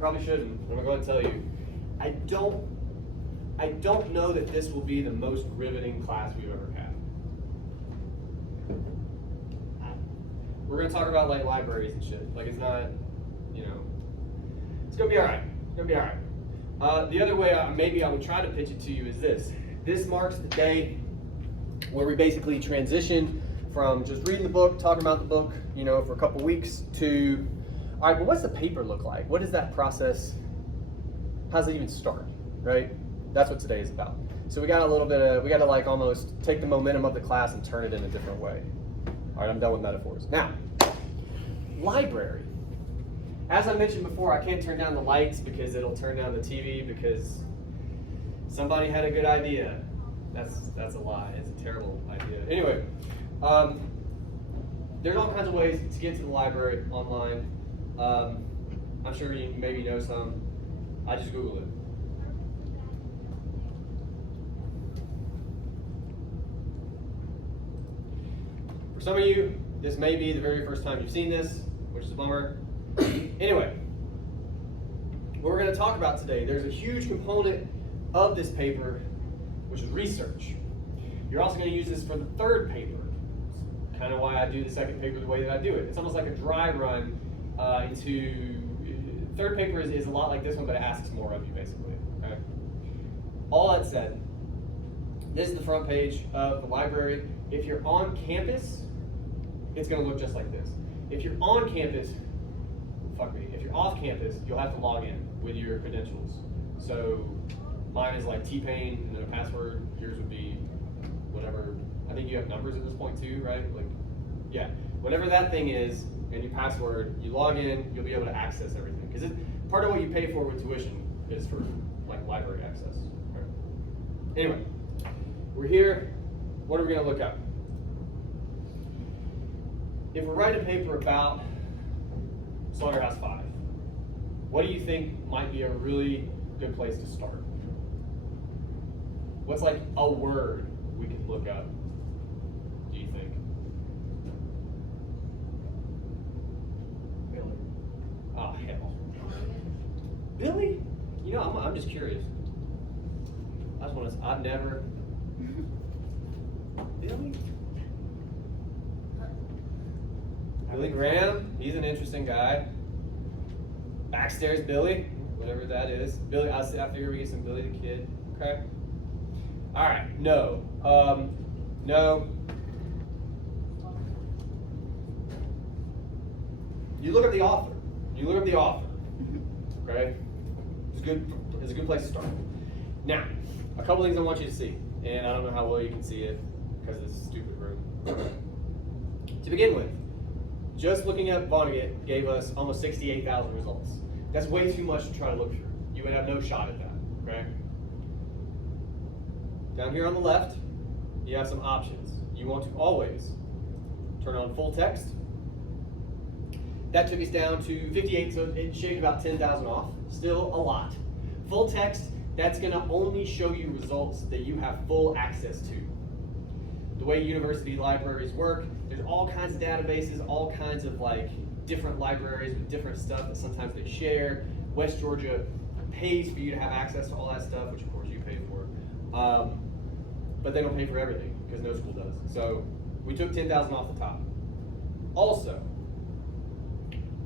probably shouldn't. I'm gonna go ahead and tell you. I don't know that this will be the most riveting class we've ever had. We're gonna talk about like libraries and shit. Like it's not, you know, it's gonna be all right. It's gonna be all right. The other way maybe I would try to pitch it to you is this. This marks the day where we basically transition from just reading the book, talking about the book, you know, for a couple weeks to, all right, but what's the paper look like? What is that process? How does it even start, right? That's what today is about. So we got a little bit of, we got to like almost take the momentum of the class and turn it in a different way. All right, I'm done with metaphors. Now, library. As I mentioned before, I can't turn down the lights because it'll turn down the TV because somebody had a good idea. That's a lie. It's a terrible idea. Anyway, there's all kinds of ways to get to the library online. I'm sure you maybe know some. I just Googled it. For some of you, this may be the very first time you've seen this, which is a bummer. Anyway, what we're going to talk about today, there's a huge component of this paper, which is research. You're also going to use this for the third paper. It's kind of why I do the second paper the way that I do it. It's almost like a dry run into, third paper is a lot like this one, but it asks more of you, basically. Okay? All that said, this is the front page of the library. If you're on campus, it's going to look just like this. If you're on campus, if you're off campus, you'll have to log in with your credentials. So mine is like T-Pain and then a password. Yours would be whatever. I think you have numbers at this point too, right? Like, yeah, whatever that thing is and your password, you log in, you'll be able to access everything. Because part of what you pay for with tuition is for like library access. Right? Anyway, we're here. What are we going to look at? If we write a paper about Slaughterhouse-Five, what do you think might be a really good place to start? What's like a word we can look up, do you think? Billy. Oh, hell. Billy? You know, I'm just curious. I just want to, I've never. Billy? Billy Graham, he's an interesting guy. Backstairs Billy, whatever that is. Billy, I figure we get some Billy the Kid. Okay. All right. No. No. You look at the author. You look at the author. Okay. It's a good place to start. Now, a couple things I want you to see, and I don't know how well you can see it because of this stupid room. To begin with, just looking at Vonnegut gave us almost 68,000 results. That's way too much to try to look through. You would have no shot at that, okay? Down here on the left, you have some options. You want to always turn on full text. That took us down to 58, so it shaved about 10,000 off. Still a lot. Full text, that's gonna only show you results that you have full access to. The way university libraries work, there's all kinds of databases, all kinds of like different libraries with different stuff that sometimes they share. West Georgia pays for you to have access to all that stuff, which of course you pay for. But they don't pay for everything because no school does. So we took 10,000 off the top. Also,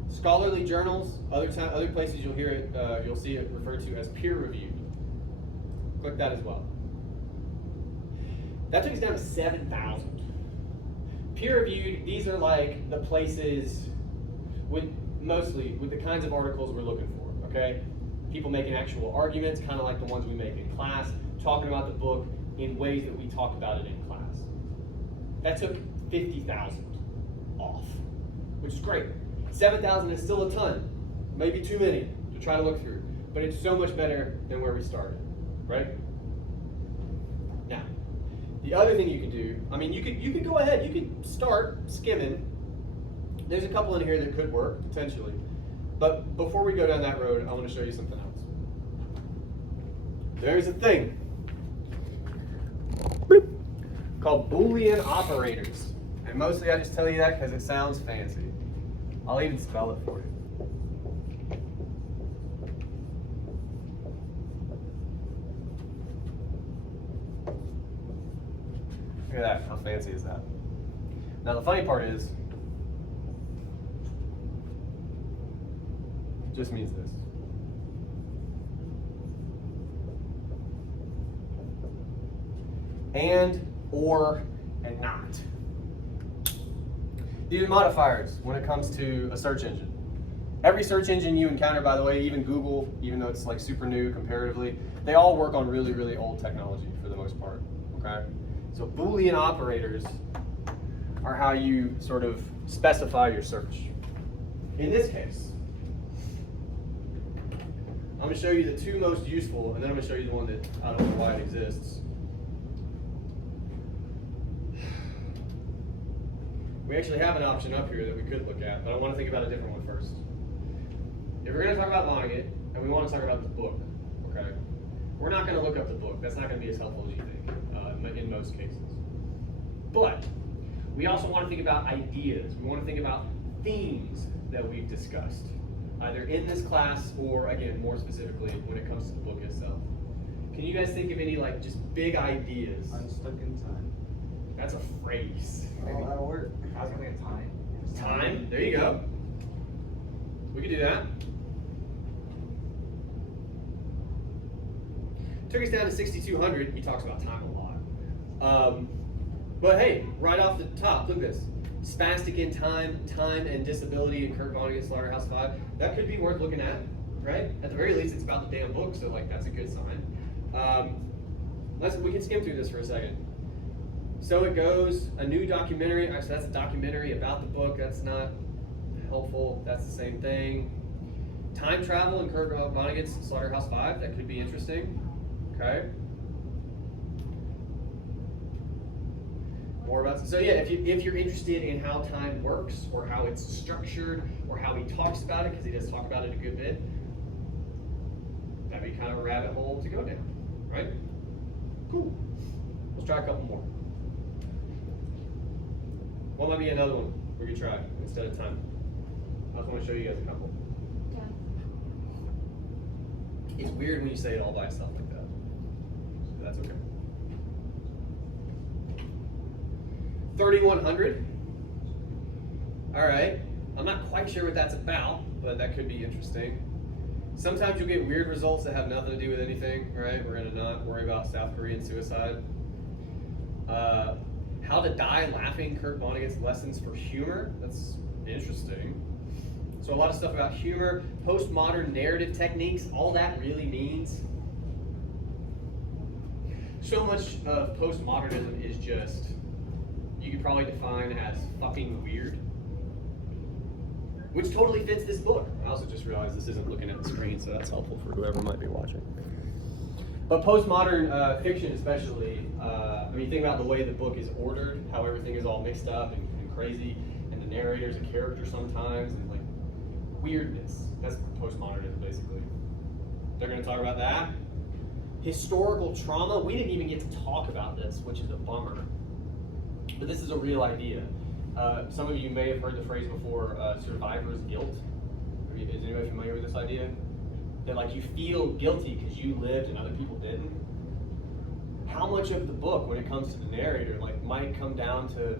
scholarly journals, other places you'll hear it, you'll see it referred to as peer-reviewed. Click that as well. That took us down to 7,000. Peer-reviewed, these are like the places mostly with the kinds of articles we're looking for, okay? People making actual arguments, kind of like the ones we make in class, talking about the book in ways that we talk about it in class. That took 50,000 off, which is great. 7,000 is still a ton, maybe too many to try to look through, but it's so much better than where we started, right? Now, the other thing you can do, I mean, you could go ahead, you could start skimming. There's a couple in here that could work, potentially. But before we go down that road, I want to show you something else. There's a thing called Boolean operators. And mostly I just tell you that because it sounds fancy. I'll even spell it for you. Look at that, how fancy is that? Now the funny part is, it just means this. And, or, and not. These are modifiers when it comes to a search engine. Every search engine you encounter, by the way, even Google, even though it's like super new comparatively, they all work on really, really old technology for the most part, okay? So Boolean operators are how you sort of specify your search. In this case, I'm going to show you the two most useful, and then I'm going to show you the one that I don't know why it exists. We actually have an option up here that we could look at, but I want to think about a different one first. If we're going to talk about Vonnegut, and we want to talk about the book, okay, we're not going to look up the book. That's not going to be as helpful as you think in most cases. But we also want to think about ideas. We want to think about themes that we've discussed, either in this class or, again, more specifically when it comes to the book itself. Can you guys think of any like just big ideas? Unstuck in time. That's a phrase. Oh, that'll work. I was gonna think of time. Time, there you go. We could do that. Took us down to 6,200. He talks about time a lot. But hey, right off the top, look at this. Spastic in time, time and disability in Kurt Vonnegut's Slaughterhouse-Five. That could be worth looking at, right? At the very least, it's about the damn book, so like that's a good sign. We can skim through this for a second. So it goes, a new documentary. Actually, that's a documentary about the book. That's not helpful. That's the same thing. Time travel in Kurt Vonnegut's Slaughterhouse-Five. That could be interesting. Okay. More about, so yeah, if you're interested in how time works or how it's structured or how he talks about it, because he does talk about it a good bit, that'd be kind of a rabbit hole to go down, right? Cool. Let's try a couple more. What might be another one we could try instead of time? I just want to show you guys a couple. Yeah. It's weird when you say it all by itself like that. So that's okay. 3,100. All right. I'm not quite sure what that's about, but that could be interesting. Sometimes you'll get weird results that have nothing to do with anything, right? We're going to not worry about South Korean suicide. How to Die Laughing, Kurt Vonnegut's Lessons for Humor. That's interesting. So a lot of stuff about humor, postmodern narrative techniques, all that really means. So much of postmodernism is just, you could probably define as fucking weird. Which totally fits this book. I also just realized this isn't looking at the screen, so that's helpful for whoever might be watching. But postmodern fiction especially, I mean, think about the way the book is ordered, how everything is all mixed up and crazy, and the narrator's a character sometimes, and like weirdness. That's postmodernism, basically. They're going to talk about that. Historical trauma. We didn't even get to talk about this, which is a bummer. But this is a real idea. Some of you may have heard the phrase before, survivor's guilt. Is anybody familiar with this idea? That like you feel guilty because you lived and other people didn't. How much of the book, when it comes to the narrator, like might come down to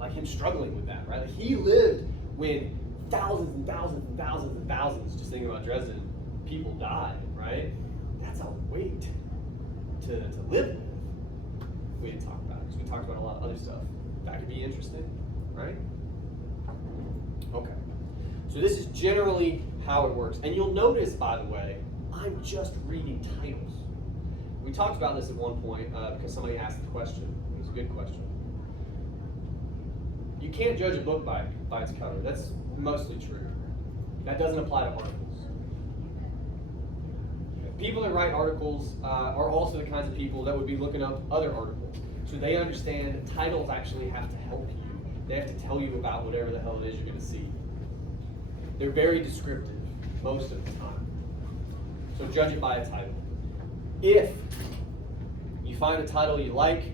like him struggling with that, right? Like he lived when thousands and thousands and thousands and thousands, just thinking about Dresden, people died, right? That's a weight to live with. We didn't talk about it because we talked about a lot of other stuff. That could be interesting, right? Okay. So this is generally how it works. And you'll notice, by the way, I'm just reading titles. We talked about this at one point because somebody asked the question. It was a good question. You can't judge a book by its cover. That's mostly true. That doesn't apply to articles. People that write articles are also the kinds of people that would be looking up other articles. So they understand that titles actually have to help you. They have to tell you about whatever the hell it is you're going to see. They're very descriptive most of the time. So judge it by a title. If you find a title you like,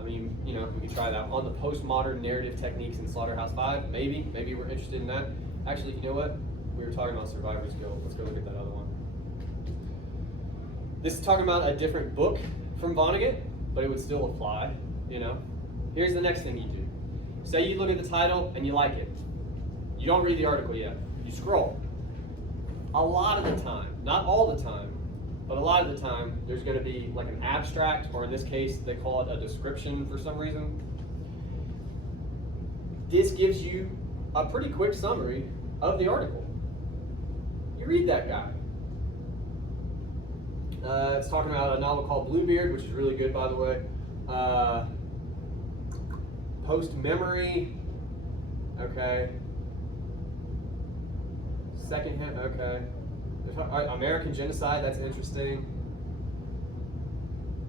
I mean, you know, we can try that on the postmodern narrative techniques in Slaughterhouse-Five. Maybe we're interested in that. Actually, you know what? We were talking about Survivor's Guild. Let's go look at that other one. This is talking about a different book from Vonnegut, but it would still apply. You know? Here's the next thing you do. Say you look at the title and you like it. You don't read the article yet. You scroll. A lot of the time, not all the time, but a lot of the time, there's going to be like an abstract, or in this case, they call it a description for some reason. This gives you a pretty quick summary of the article. You read that guy. It's talking about a novel called Bluebeard, which is really good, by the way. Post-memory. Okay. Secondhand. Okay. American genocide. That's interesting.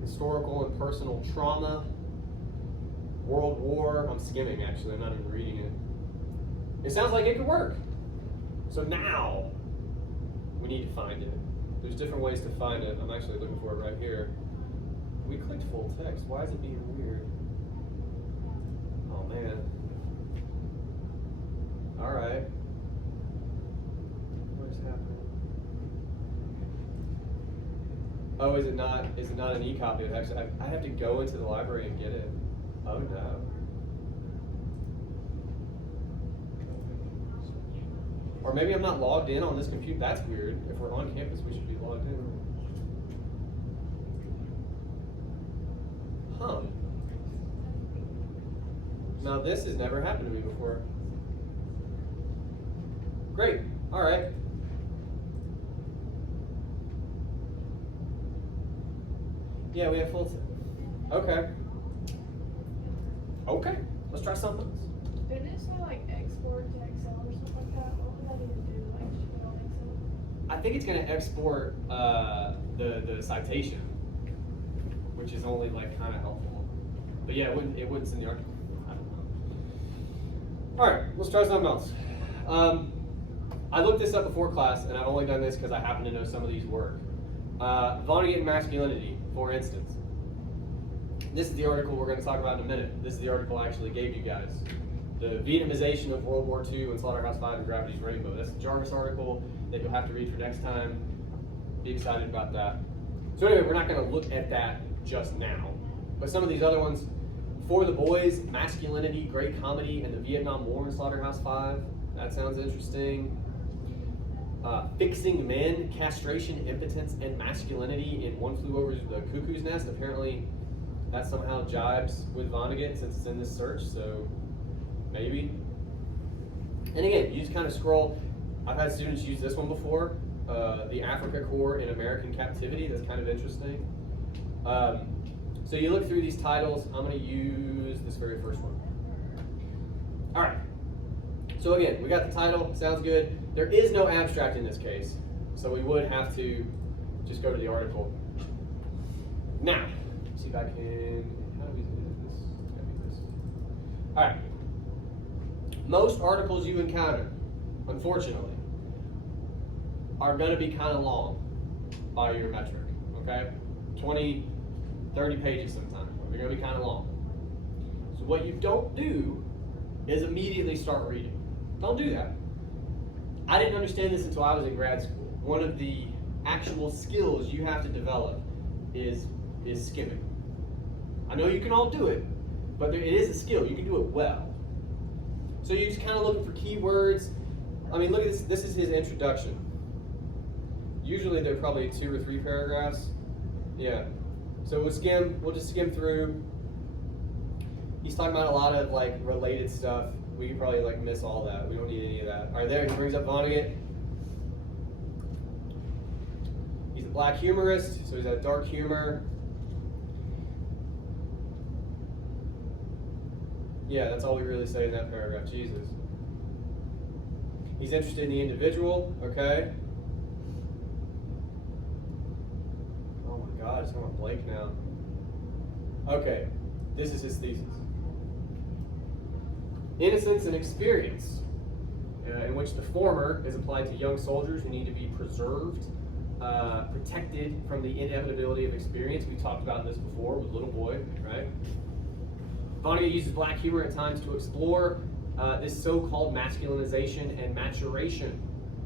Historical and personal trauma. World War. I'm skimming, actually. I'm not even reading it. It sounds like it could work. So now we need to find it. There's different ways to find it. I'm actually looking for it right here. We clicked full text. Why is it being weird? Oh man. All right. What is happening? Oh, is it not? Is it not an e-copy? Actually, I have to go into the library and get it. Oh no. Or maybe I'm not logged in on this computer. That's weird. If we're on campus, we should be logged in. Huh. Now this has never happened to me before. Great. All right. Yeah, we have full. Okay. Okay. Let's try something else. Didn't it say like export to Excel or something like that? What would that even do? Like, just put on Excel? I think it's going to export the citation, which is only like kind of helpful. But yeah, it wouldn't send the article. I don't know. All right, let's try something else. I looked this up before class, and I've only done this because I happen to know some of these work. Vonnegut and masculinity, for instance. This is the article we're going to talk about in a minute. This is the article I actually gave you guys. The Vietnamization of World War II and Slaughterhouse-Five and Gravity's Rainbow. That's the Jarvis article that you'll have to read for next time. Be excited about that. So anyway, we're not going to look at that just now. But some of these other ones, For the Boys, Masculinity, Great Comedy, and the Vietnam War and Slaughterhouse-Five. That sounds interesting. Fixing Men, Castration, Impotence, and Masculinity in One Flew Over the Cuckoo's Nest. Apparently, that somehow jibes with Vonnegut since it's in this search, so maybe. And again, you just kind of scroll. I've had students use this one before, the Africa Corps in American Captivity. That's kind of interesting. So you look through these titles. I'm going to use this very first one. All right. So again, we got the title. Sounds good. There is no abstract in this case, so we would have to just go to the article. Now, let's see if I can. How do we do this? It's gotta be this. All right. Most articles you encounter, unfortunately, are going to be kind of long by your metric. Okay, 20, 30 pages sometimes. They're going to be kind of long. So what you don't do is immediately start reading. Don't do that. I didn't understand this until I was in grad school. One of the actual skills you have to develop is skimming. I know you can all do it, but it is a skill. You can do it well. So you're just kind of looking for keywords. I mean, look at this. This is his introduction. Usually they're probably 2 or 3 paragraphs. Yeah. So we'll just skim through. He's talking about a lot of like related stuff. We could probably like miss all that. We don't need any of that. All right, there he brings up Vonnegut. He's a black humorist, so he's got dark humor. Yeah, that's all we really say in that paragraph. Jesus. He's interested in the individual. Okay. Oh my God, it's going blank now. Okay, this is his thesis. Innocence and experience, in which the former is applied to young soldiers who need to be preserved, protected from the inevitability of experience. We talked about this before with Little Boy, right? Vonnegut uses black humor at times to explore this so-called masculinization and maturation.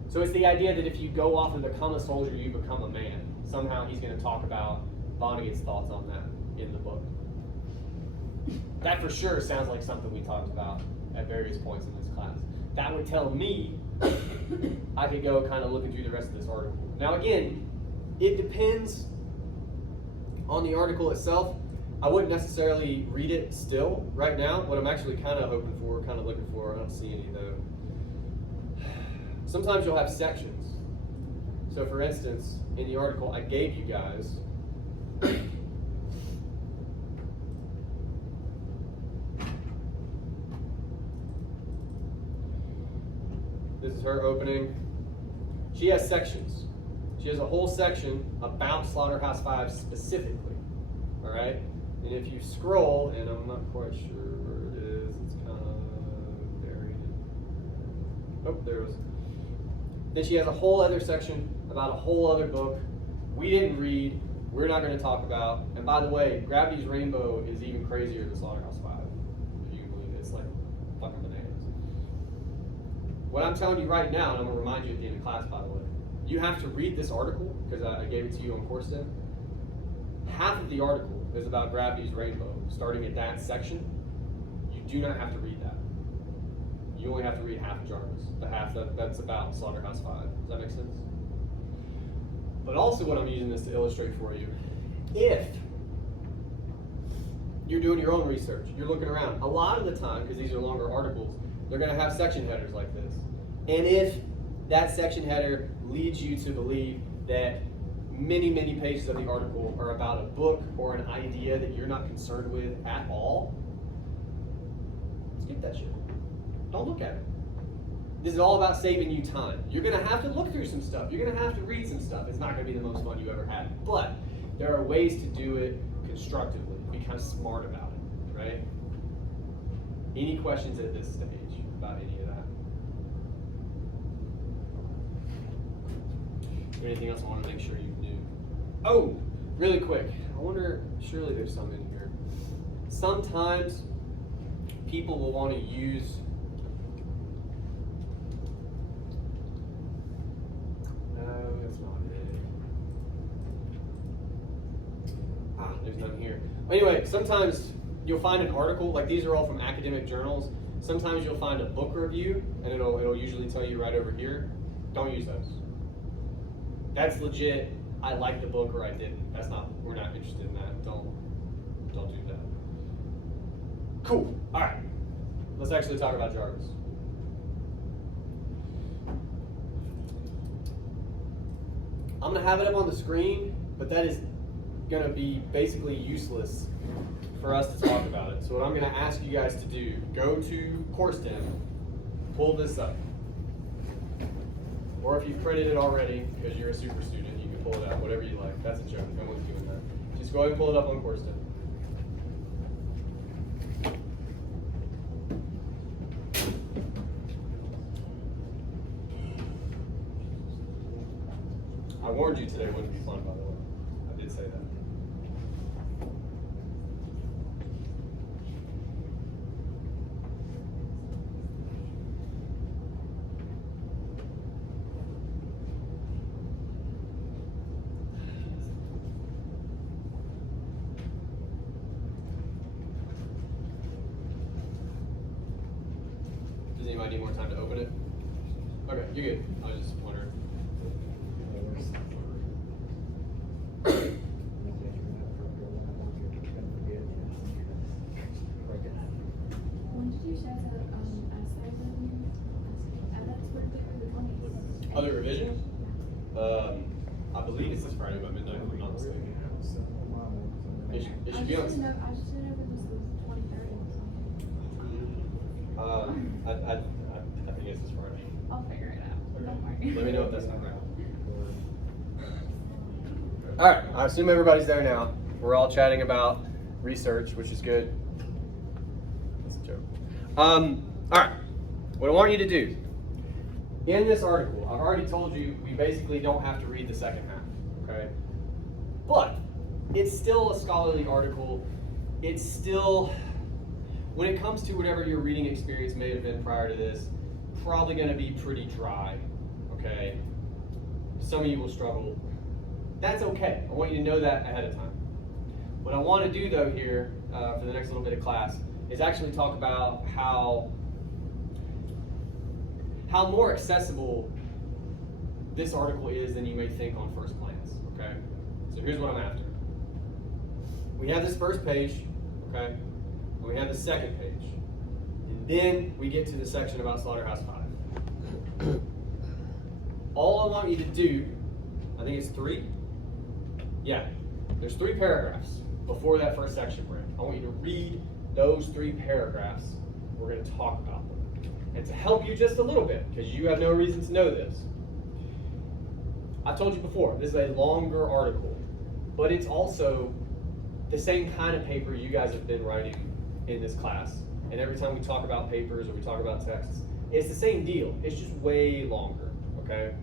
So it's the idea that if you go off and become a soldier, you become a man. Somehow he's going to talk about Vonnegut's thoughts on that in the book. That for sure sounds like something we talked about at various points in this class. That would tell me I could go kind of looking through the rest of this article. Now again, it depends on the article itself. I wouldn't necessarily read it still right now. What I'm actually kind of looking for, I don't see any though. Sometimes you'll have sections. So for instance, in the article I gave you guys, this is her opening. She has sections. She has a whole section about Slaughterhouse-Five specifically, all right? And if you scroll, and I'm not quite sure where it is, it's kind of buried. Oh, there it was. Then she has a whole other section about a whole other book we didn't read, we're not going to talk about. And by the way, Gravity's Rainbow is even crazier than Slaughterhouse-Five, if you can believe it. It's like fucking bananas. What I'm telling you right now, and I'm going to remind you at the end of class, by the way, you have to read this article, because I gave it to you on CourseDev. Half of the article is about Gravity's Rainbow, starting at that section. You do not have to read that. You only have to read half of Jarvis, the half that's about Slaughterhouse-Five. Does that make sense? But also what I'm using this to illustrate for you, if you're doing your own research, you're looking around, a lot of the time, because these are longer articles, they're going to have section headers like this. And if that section header leads you to believe that many, many pages of the article are about a book or an idea that you're not concerned with at all, skip that shit. Don't look at it. This is all about saving you time. You're going to have to look through some stuff. You're going to have to read some stuff. It's not going to be the most fun you ever had. But there are ways to do it constructively. Be kind of smart about it, right? Any questions at this stage about any of that? Is there anything else I want to make sure you knew? Oh, really quick. I wonder, surely there's some in here. Sometimes people will want to use there's none here. Anyway, sometimes you'll find an article, like these are all from academic journals. Sometimes you'll find a book review, and it'll usually tell you right over here. Don't use those. That's legit. I like the book or I didn't. That's not. We're not interested in that. Don't do that. Cool. All right. Let's actually talk about Jarvis. I'm gonna have it up on the screen, but that is going to be basically useless for us to talk about it. So what I'm going to ask you guys to do, go to CourseDev, pull this up. Or if you've printed it already, because you're a super student, you can pull it out, whatever you like. That's a joke, no one's doing that. Just go ahead and pull it up on CourseDev. I warned you today wouldn't be fun, by the way. I did say that. Does anybody need more time to open it? Okay, you're good. I was just wondering. When did you share the essay review? That's what we did with the 20th. Other revisions? I believe it's this Friday by midnight, if I'm not mistaken. It should be on. I just didn't know if it was the 23rd or something. I think it's this Friday. I'll figure it out. Don't worry. Let me know if that's not right. All right, I assume everybody's there now. We're all chatting about research, which is good. That's a joke. All right, what I want you to do, in this article, I've already told you we basically don't have to read the second half, okay? But it's still a scholarly article. It's still, when it comes to whatever your reading experience may have been prior to this, probably gonna be pretty dry, okay? Some of you will struggle. That's okay. I want you to know that ahead of time. What I want to do though here for the next little bit of class is actually talk about how more accessible this article is than you may think on first glance, okay? So here's what I'm after. We have this first page, okay? And we have the second page. And then we get to the section about Slaughterhouse 5. All I want you to do, I think it's 3. Yeah, there's 3 paragraphs before that first section, Brent. I want you to read those 3 paragraphs. We're going to talk about them. And to help you just a little bit, because you have no reason to know this, I've told you before, this is a longer article, but it's also the same kind of paper you guys have been writing in this class. And every time we talk about papers or we talk about texts, it's the same deal. It's just way longer, okay?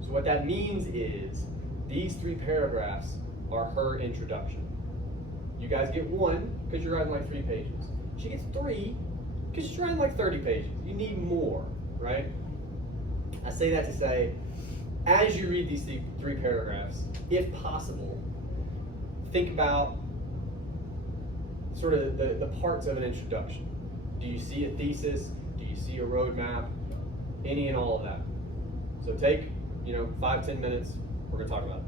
So what that means is these 3 paragraphs are her introduction. You guys get 1 because you're writing like 3 pages. She gets 3 because she's writing like 30 pages. You need more, right? I say that to say, as you read these 3 paragraphs, if possible, think about sort of the parts of an introduction. Do you see a thesis? Do you see a roadmap? Any and all of that. So take, 5-10 minutes. We're going to talk about it.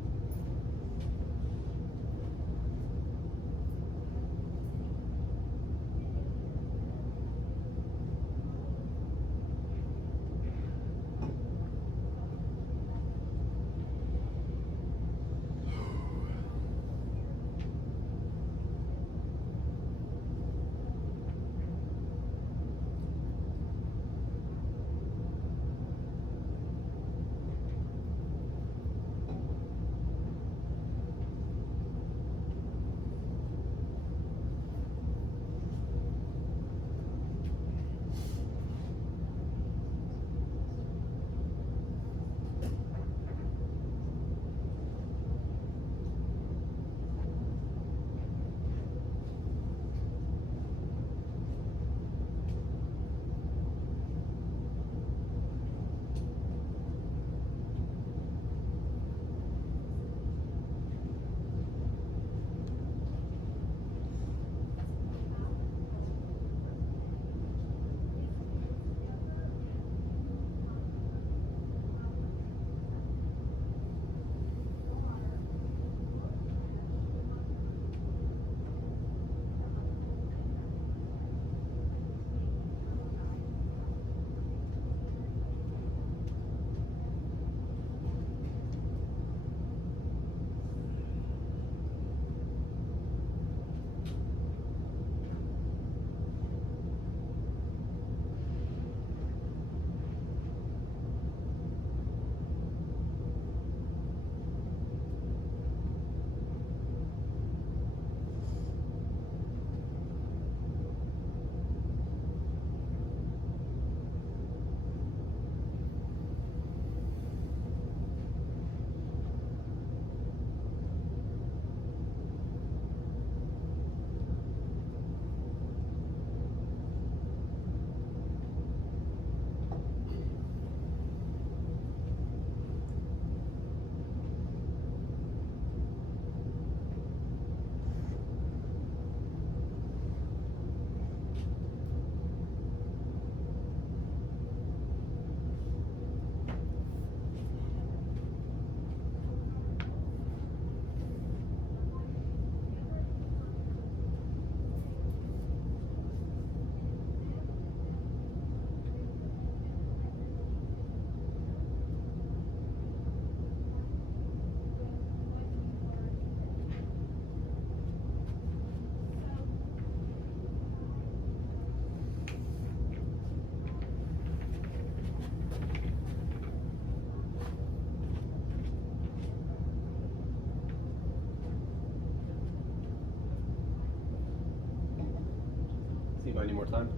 Any more time?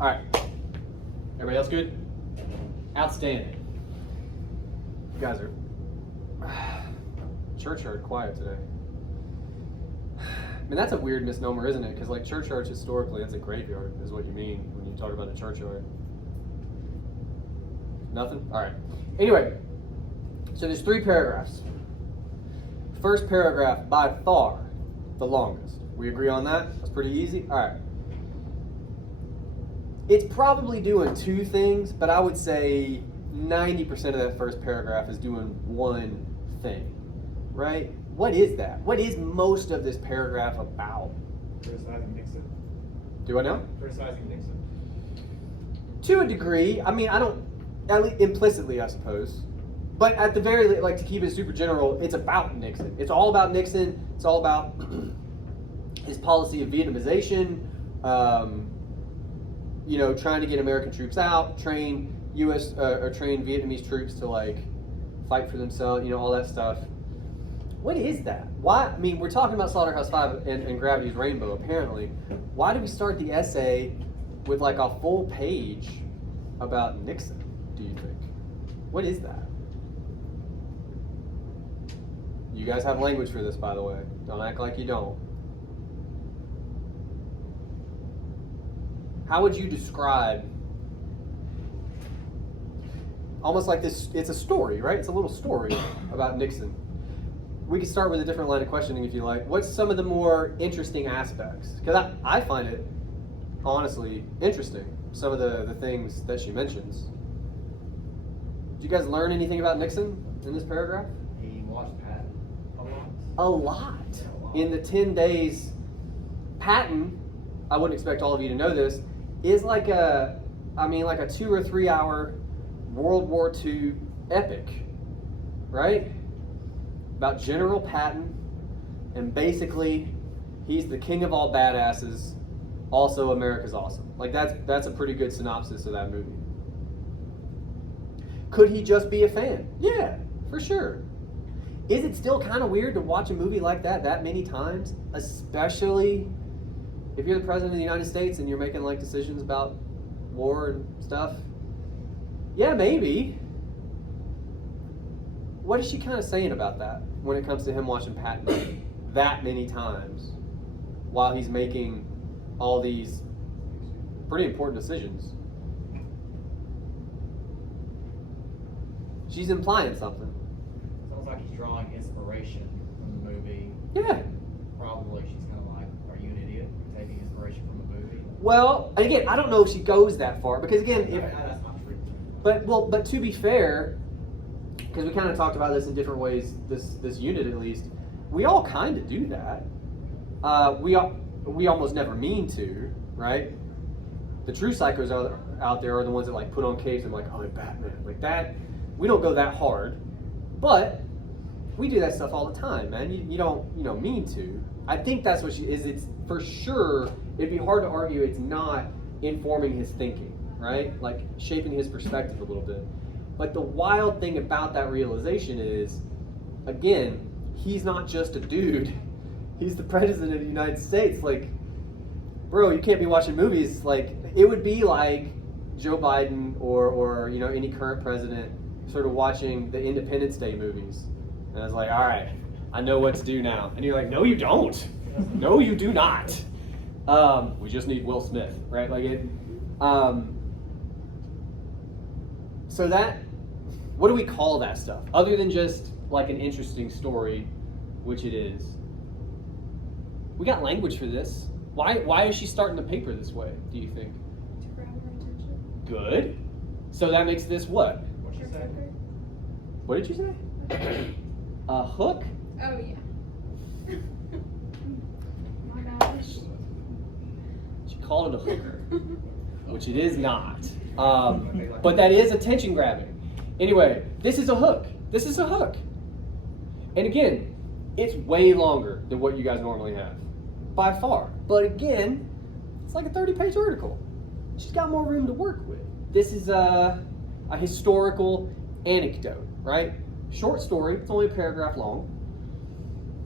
All right. Everybody else good? Outstanding. You guys are churchyard quiet today. I mean, that's a weird misnomer, isn't it? Because like churchyards historically, that's a graveyard, is what you mean when you talk about a churchyard. Nothing? All right. Anyway, so there's 3 paragraphs. First paragraph, by far, the longest. We agree on that? That's pretty easy? All right. It's probably doing 2 things, but I would say 90% of that first paragraph is doing one thing, right? What is that? What is most of this paragraph about? Criticizing Nixon. Do I know? Criticizing Nixon. To a degree. I mean, I don't, at least implicitly, I suppose. But at the very least, like to keep it super general, it's about Nixon. It's all about Nixon. It's all about his policy of Vietnamization, you know, trying to get American troops out, train U.S. Or train Vietnamese troops to like fight for themselves, you know, all that stuff. What is that? Why? I mean, we're talking about Slaughterhouse-Five and Gravity's Rainbow, apparently. Why do we start the essay with like a full page about Nixon, do you think? What is that? You guys have language for this, by the way. Don't act like you don't. How would you describe, almost like this, it's a story, right? It's a little story about Nixon. We can start with a different line of questioning if you like. What's some of the more interesting aspects? Because I find it, honestly, interesting, some of the things that she mentions. Did you guys learn anything about Nixon in this paragraph? He watched Patton a lot. A lot. In the 10 days, Patton, I wouldn't expect all of you to know this, is like a 2 or 3 hour World War II epic, right? About General Patton, and basically, he's the king of all badasses, also America's awesome. Like that's a pretty good synopsis of that movie. Could he just be a fan? Yeah, for sure. Is it still kind of weird to watch a movie like that many times, especially if you're the president of the United States and you're making like decisions about war and stuff? Yeah, maybe. What is she kind of saying about that when it comes to him watching Patton that many times while he's making all these pretty important decisions? She's implying something. Sounds like he's drawing inspiration from the movie. Yeah. Probably she's kind of like, are you an idiot? You're taking inspiration from a movie. Well, and again, I don't know if she goes that far because again, if, That's not true. but to be fair, because we kind of talked about this in different ways, this unit at least, we all kind of do that. We almost never mean to, right? The true psychos out there are the ones that like put on capes and like, oh, I'm Batman, like that. We don't go that hard, but we do that stuff all the time, man. You don't mean to. I think that's what she is. It's for sure. It'd be hard to argue it's not informing his thinking, right? Like shaping his perspective a little bit. But the wild thing about that realization is, again, he's not just a dude. He's the president of the United States. Like, bro, you can't be watching movies. Like, it would be like Joe Biden or any current president sort of watching the Independence Day movies. And I was like, all right, I know what to do now. And you're like, no, you don't. No, you do not. We just need Will Smith, right? Like it. So that, what do we call that stuff? Other than just like an interesting story, which it is. We got language for this. Why is she starting the paper this way, do you think? To grab our attention. Good. So that makes this what? What'd you say? What did you say? A hook? Oh yeah. My gosh. She called it a hooker, which it is not. But that is attention grabbing. Anyway, this is a hook. This is a hook. And again, it's way longer than what you guys normally have, by far. But again, it's like a 30-page article. She's got more room to work with. This is a historical anecdote, right? Short story, it's only a paragraph long.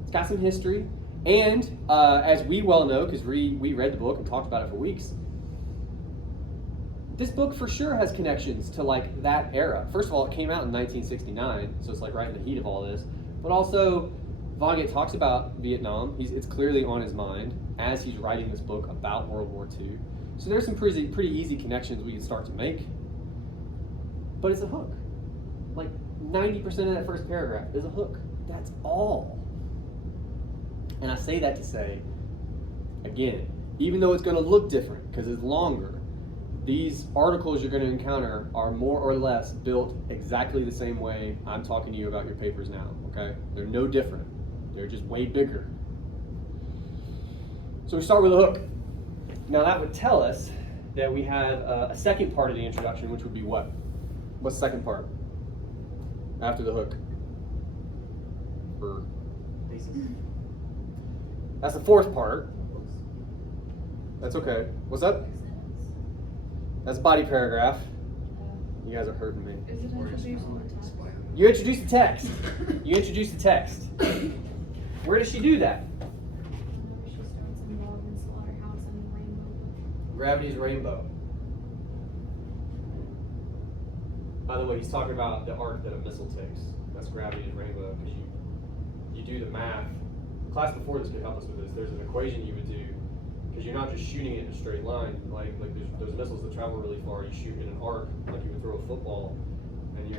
It's got some history. And as we well know, because we read the book and talked about it for weeks, this book for sure has connections to like that era. First of all, it came out in 1969, so it's like right in the heat of all this. But also, Vonnegut talks about Vietnam. It's clearly on his mind as he's writing this book about World War II. So there's some pretty easy connections we can start to make. But it's a hook. Like 90% of that first paragraph is a hook. That's all. And I say that to say, again, even though it's going to look different because it's longer, these articles you're going to encounter are more or less built exactly the same way I'm talking to you about your papers now, okay? They're no different. They're just way bigger. So we start with a hook. Now that would tell us that we have a second part of the introduction, which would be what? What's the second part after the hook? Thesis. That's the fourth part. That's okay. What's up? That's body paragraph. You guys are hurting me. Is it introducing the text? You introduce the text. You introduce the text. Where does she do that? Whenever she starts involved in Slaughterhouse and Rainbow. Gravity's rainbow. By the way, he's talking about the arc that a missile takes. That's gravity's rainbow, because you do the math. The class before this could help us with this. There's an equation you would do, because you're not just shooting it in a straight line. Like there's those missiles that travel really far. You shoot in an arc, like you would throw a football, and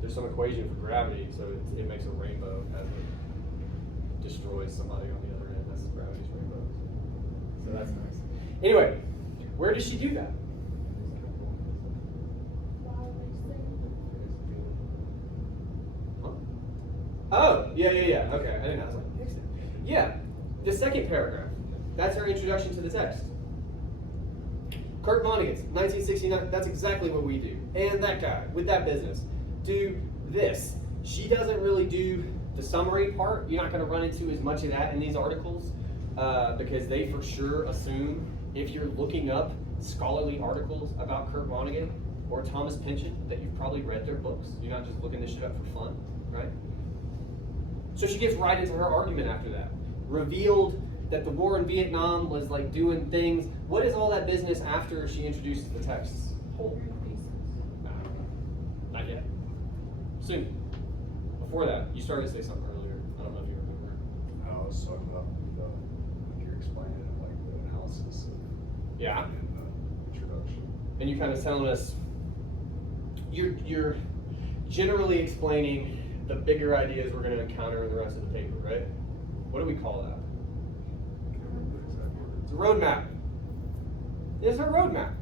there's some equation for gravity, so it makes a rainbow as it destroys somebody on the other end. That's gravity's rainbow. So that's nice. Anyway, where does she do that? Oh, yeah. Okay, I didn't know. I was like, yeah, the second paragraph. That's her introduction to the text. Kurt Vonnegut, 1969. That's exactly what we do. And that guy with that business do this. She doesn't really do the summary part. You're not going to run into as much of that in these articles because they for sure assume if you're looking up scholarly articles about Kurt Vonnegut or Thomas Pynchon that you've probably read their books. You're not just looking this shit up for fun, right? So she gets right into her argument after that. Revealed that the war in Vietnam was like doing things. What is all that business after she introduces the texts? Whole. Not yet. Soon. Before that, you started to say something earlier. I don't know if you remember. I was talking about like you're explaining like the analysis of Yeah. in the introduction. And you're kind of telling us you're generally explaining the bigger ideas we're going to encounter in the rest of the paper, right? What do we call that? I can't remember the exact words. It's a roadmap. It's a roadmap.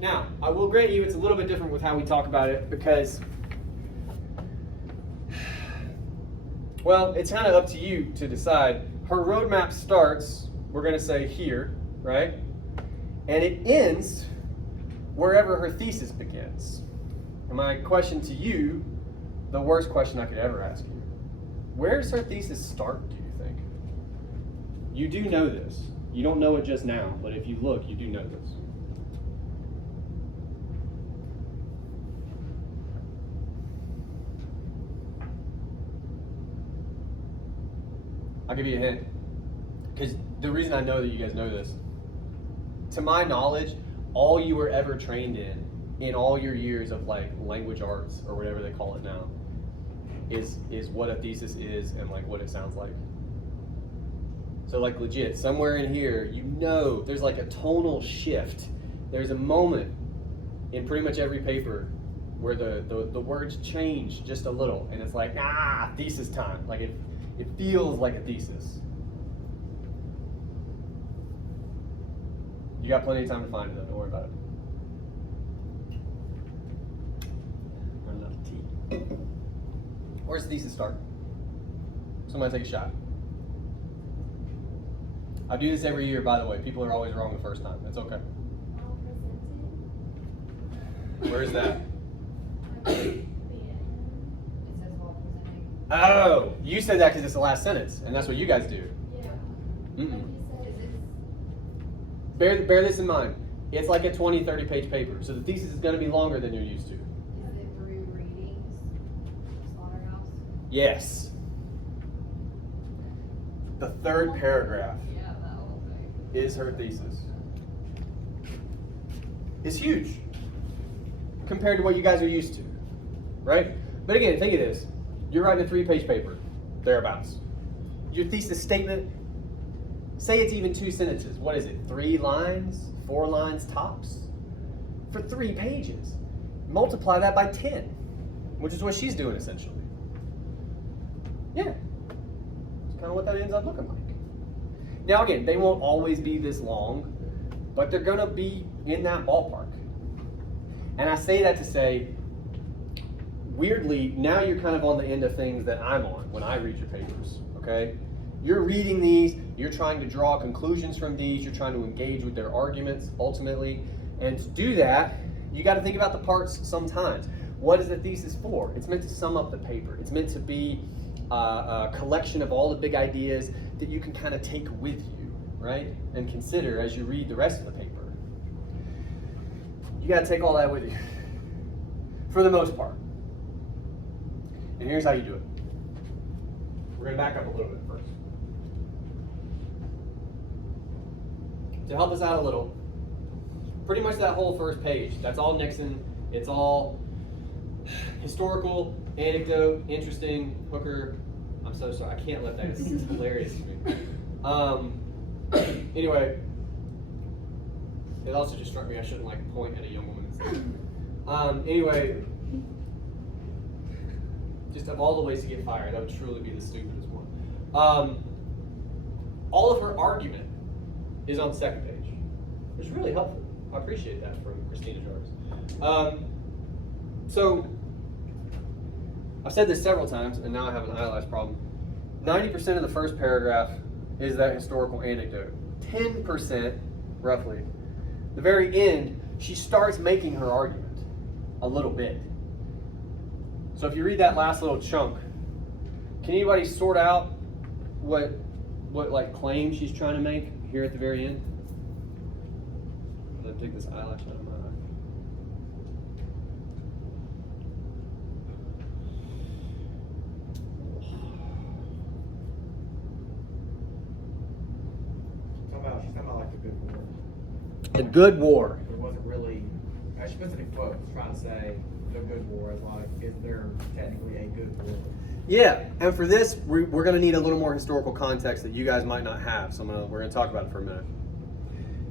Now, I will grant you it's a little bit different with how we talk about it because, well, it's kind of up to you to decide. Her roadmap starts, we're going to say here, right? And it ends wherever her thesis begins. And my question to you, the worst question I could ever ask you, where does her thesis start, do you think? You do know this. You don't know it just now, but if you look, you do know this. I'll give you a hint. Because the reason I know that you guys know this, to my knowledge, all you were ever trained in all your years of like language arts or whatever they call it now, is what a thesis is and like what it sounds like. So like legit, somewhere in here, you know, there's like a tonal shift. There's a moment in pretty much every paper where the words change just a little, and it's like, thesis time. Like it feels like a thesis. You got plenty of time to find it though, don't worry about it. Running out of tea. Where's the thesis start? Somebody take a shot. I do this every year, by the way. People are always wrong the first time. That's okay. All presented. Where's that? The end. It says while presenting. Oh, you said that because it's the last sentence, and that's what you guys do. Yeah. Mm-mm. Like you said, Bear this in mind. It's like a 20, 30 page paper, so the thesis is going to be longer than you're used to. Is it through readings? Slaughterhouse? Yes. The third paragraph Yeah, that whole thing. is her thesis. is huge compared to what you guys are used to, right? But again, think of this. You're writing a 3-page paper, thereabouts. Your thesis statement, say it's even 2 sentences. What is it, 3 lines, 4 lines tops? For 3 pages. Multiply that by 10, which is what she's doing essentially. Yeah, it's kind of what that ends up looking like. Now again, they won't always be this long, but they're gonna be in that ballpark. And I say that to say, weirdly, now you're kind of on the end of things that I'm on when I read your papers, okay? You're reading these, you're trying to draw conclusions from these, you're trying to engage with their arguments ultimately. And to do that, you got to think about the parts sometimes. What is the thesis for? It's meant to sum up the paper. It's meant to be a collection of all the big ideas that you can kind of take with you, right? And consider as you read the rest of the paper. You got to take all that with you, for the most part. And here's how you do it. We're going to back up a little bit first. To help us out a little, pretty much that whole first page, that's all Nixon. It's all historical, anecdote, interesting, hooker. I'm so sorry, I can't let that, it's hilarious to me. Anyway, it also just struck me I shouldn't like point at a young woman. Anyway, just of all the ways to get fired, that would truly be the stupidest one. All of her argument is on the second page, which is really helpful. I appreciate that from Christina Jarvis. So, I've said this several times, and now I have an eyelash problem. 90% of the first paragraph is that historical anecdote. 10%, roughly, the very end, she starts making her argument a little bit. So if you read that last little chunk, can anybody sort out what like claim she's trying to make here at the very end? Let me take this eyelash out of my eye. She's talking about like the good war. The good war. It wasn't really, she puts it in quotes, trying to say the good war is like, is there technically a good war? Yeah, and for this, we're going to need a little more historical context that you guys might not have, so we're going to talk about it for a minute.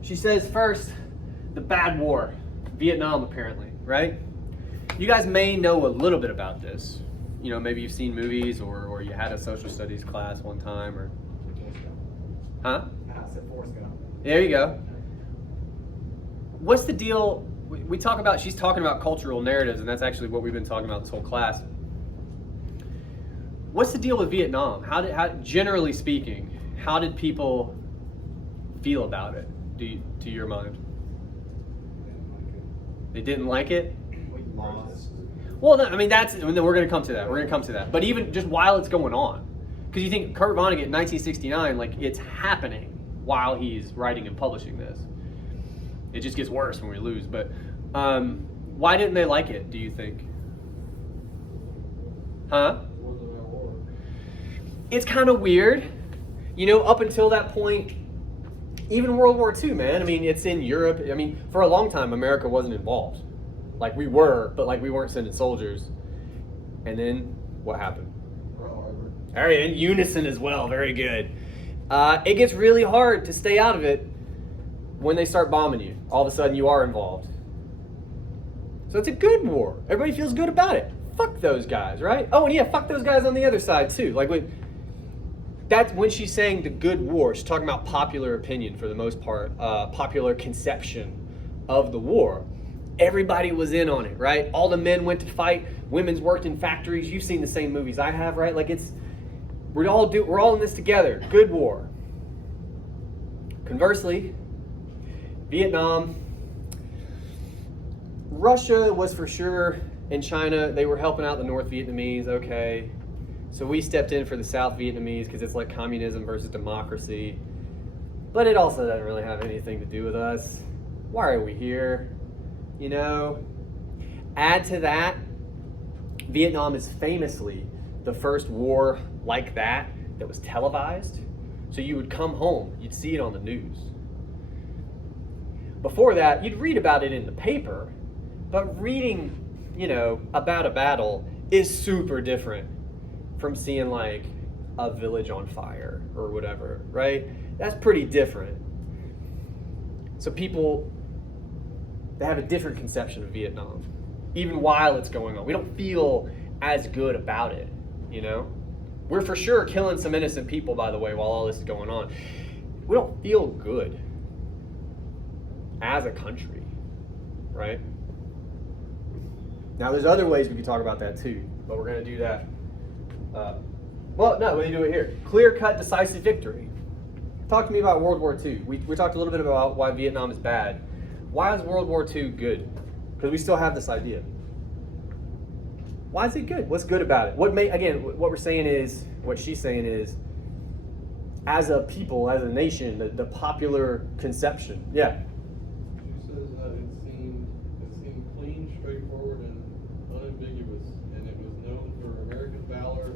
She says first, the bad war, Vietnam apparently, right? You guys may know a little bit about this. You know, maybe you've seen movies or you had a social studies class one time or... Huh? I said Forrest Gump. There you go. What's the deal? We talk about, she's talking about cultural narratives, and that's actually what we've been talking about this whole class. What's the deal with Vietnam? How generally speaking, how did people feel about it, to your mind? They didn't like it? We lost. Well, no, I mean, we're going to come to that. We're going to come to that. But even just while it's going on, because you think Kurt Vonnegut, 1969, like it's happening while he's writing and publishing this. It just gets worse when we lose. But why didn't they like it, do you think? Huh? It's kind of weird. You know, up until that point, even World War II, man, I mean, it's in Europe. I mean, for a long time, America wasn't involved. Like we were, but like we weren't sending soldiers. And then what happened? All right, in unison as well. Very good. It gets really hard to stay out of it when they start bombing you. All of a sudden, you are involved. So it's a good war. Everybody feels good about it. Fuck those guys, right? Oh, and yeah, fuck those guys on the other side too. Like that's when she's saying the good war. She's talking about popular opinion for the most part, popular conception of the war. Everybody was in on it, right? All the men went to fight. Women's worked in factories. You've seen the same movies I have, right? Like we're all in this together. Good war. Conversely, Vietnam, Russia was for sure, and China, they were helping out the North Vietnamese, okay. So we stepped in for the South Vietnamese because it's like communism versus democracy. But it also doesn't really have anything to do with us. Why are we here? You know? Add to that, Vietnam is famously the first war like that was televised. So you would come home, you'd see it on the news. before that, you'd read about it in the paper, but reading, about a battle is super different from seeing like a village on fire or whatever, right? That's pretty different. So people, they have a different conception of Vietnam, even while it's going on. We don't feel as good about it, We're for sure killing some innocent people, by the way, while all this is going on. We don't feel good as a country, right? Now, there's other ways we could talk about that too, but we're going to do that. We'll do it here. Clear-cut, decisive victory. Talk to me about World War II. We talked a little bit about why Vietnam is bad. Why is World War II good? Because we still have this idea. Why is it good? What's good about it? What we're saying is, what she's saying is, as a people, as a nation, the popular conception. Yeah. She says that it seemed clean, straightforward, and unambiguous, and it was known for American valor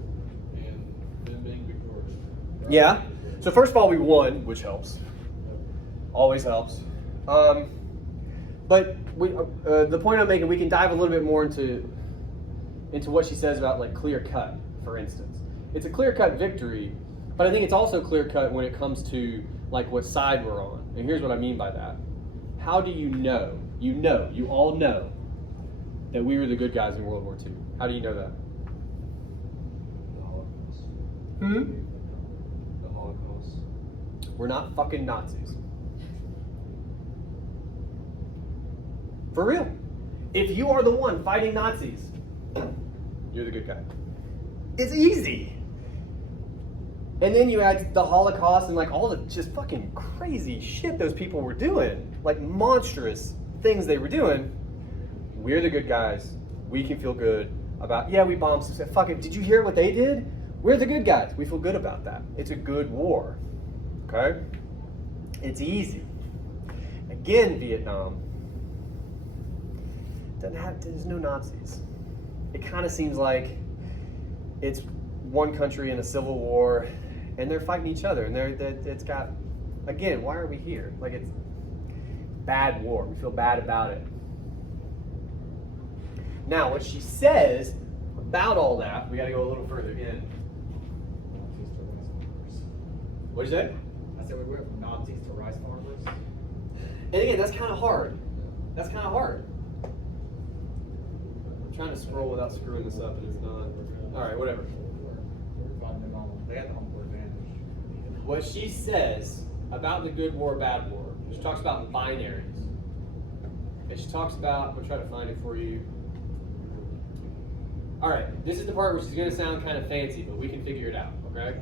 and them being victorious. Right? Yeah. So first of all, we won, which helps. Always helps. But the point I'm making, we can dive a little bit more into what she says about like clear cut, for instance. It's a clear cut victory, but I think it's also clear cut when it comes to like what side we're on. And here's what I mean by that. How do you know? You all know that we were the good guys in World War II. How do you know that? The Holocaust. Hmm? The Holocaust. We're not fucking Nazis. For real. If you are the one fighting Nazis, you're the good guy. It's easy. And then you add the Holocaust and like all the just fucking crazy shit those people were doing, like monstrous things they were doing. We're the good guys. We can feel good about, we bombed some stuff. Fuck it. Did you hear what they did? We're the good guys. We feel good about that. It's a good war. Okay? It's easy. Again, Vietnam there's no Nazis. It kind of seems like it's one country in a civil war and they're fighting each other and it's got, again, why are we here? Like, it's bad war. We feel bad about it. Now, what she says about all that, we got to go a little further in. Nazis to rice farmers. What'd you say? I said we went from Nazis to rice farmers. And again, that's kind of hard. I'm trying to scroll without screwing this up, and it's not. All right, whatever. We're fighting them all. They had the home court advantage. What she says about the good war, bad war, she talks about binaries. And she talks about, I'll try to find it for you. All right, this is the part where she's going to sound kind of fancy, but we can figure it out, okay?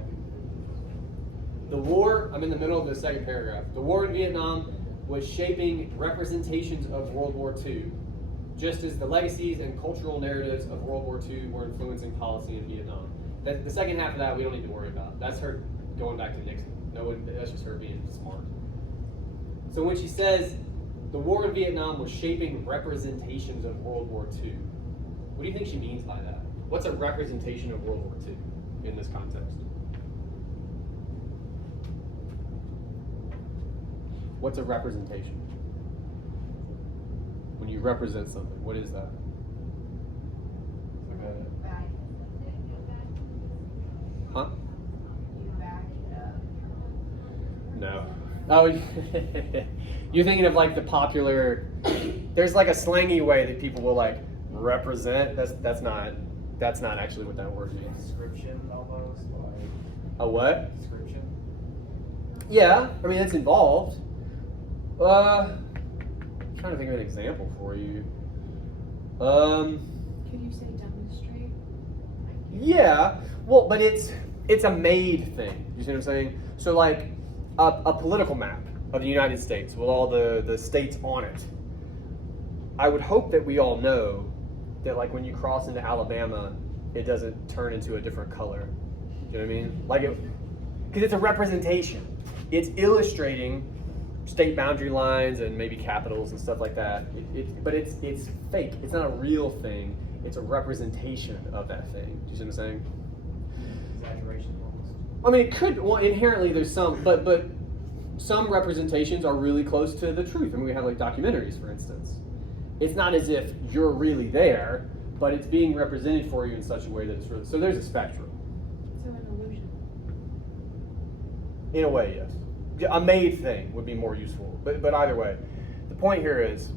The war, I'm in the middle of the second paragraph. The war in Vietnam was shaping representations of World War II, just as the legacies and cultural narratives of World War II were influencing policy in Vietnam. The second half of that we don't need to worry about. That's her going back to Nixon. That's just her being smart. So when she says the war in Vietnam was shaping representations of World War II, what do you think she means by that? What's a representation of World War II in this context? What's a representation? When you represent something, what is that? Huh? No. Oh, you're thinking of like the popular. There's like a slangy way that people will like represent. That's not actually what that word means. Description almost. Like A what? description. Yeah, I mean it's involved. I'm trying to think of an example for you. Could you say demonstrate? Yeah. Well, but it's a made thing. You see what I'm saying? So like a political map of the United States with all the states on it. I would hope that we all know that like when you cross into Alabama, it doesn't turn into a different color. You know what I mean? Like because it's a representation. It's illustrating state boundary lines and maybe capitals and stuff like that. But it's fake. It's not a real thing. It's a representation of that thing. Do you see what I'm saying? Exaggeration almost. I mean, it could. Well, inherently there's some, but some representations are really close to the truth. I mean, we have like documentaries, for instance. It's not as if you're really there, but it's being represented for you in such a way that it's really, so there's a spectrum. So an illusion. In a way, yes. A made thing would be more useful, but either way. The point here is,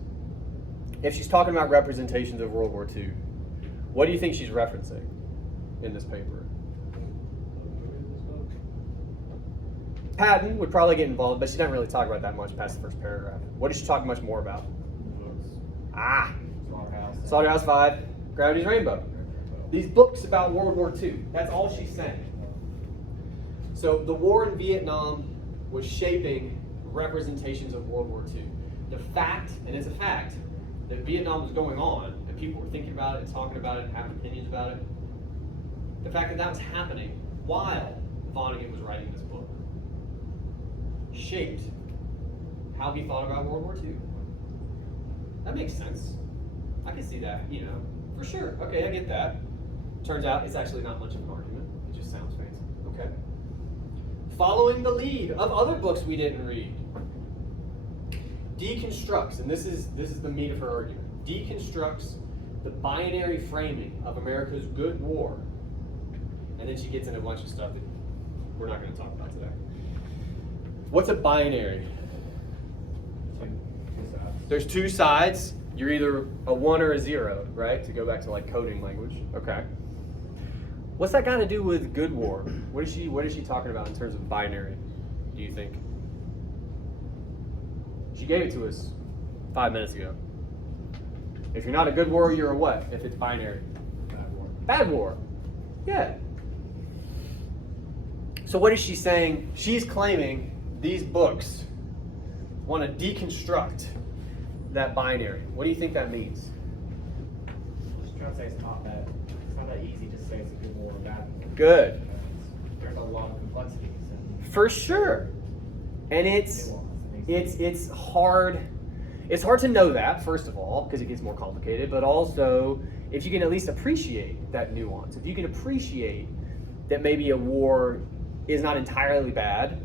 if she's talking about representations of World War II, what do you think she's referencing in this paper? Patton would probably get involved, but she doesn't really talk about that much past the first paragraph. What is she talking much more about? Ah, Slaughterhouse. Slaughterhouse 5, Gravity's Rainbow. These books about World War II. That's all she's saying. So the war in Vietnam was shaping representations of World War II. The fact, and it's a fact, that Vietnam was going on and people were thinking about it and talking about it and having opinions about it. The fact that that was happening while Vonnegut was writing this book shaped how he thought about World War II. That makes sense. I can see that, for sure. Okay, I get that. Turns out it's actually not much of an argument. It just sounds fancy. Okay. Following the lead of other books we didn't read. Deconstructs, and this is the meat of her argument, deconstructs the binary framing of America's good war. And then she gets into a bunch of stuff that we're not going to talk about today. What's a binary? Two sides. There's two sides. You're either a 1 or a 0, right? To go back to like coding language. Okay. What's that got to do with good war? What is she talking about in terms of binary, do you think? She gave it to us 5 minutes ago. If you're not a good war, you're a what? If it's binary. Bad war. Bad war. Yeah. So what is she saying? She's claiming these books want to deconstruct that binary. What do you think that means? Just trying to say it's not that easy to say it's a good war or a bad war. Good. Because there's a lot of complexities and For sure. And it's hard. It's hard to know that, first of all, because it gets more complicated, but also if you can at least appreciate that nuance, if you can appreciate that maybe a war is not entirely bad,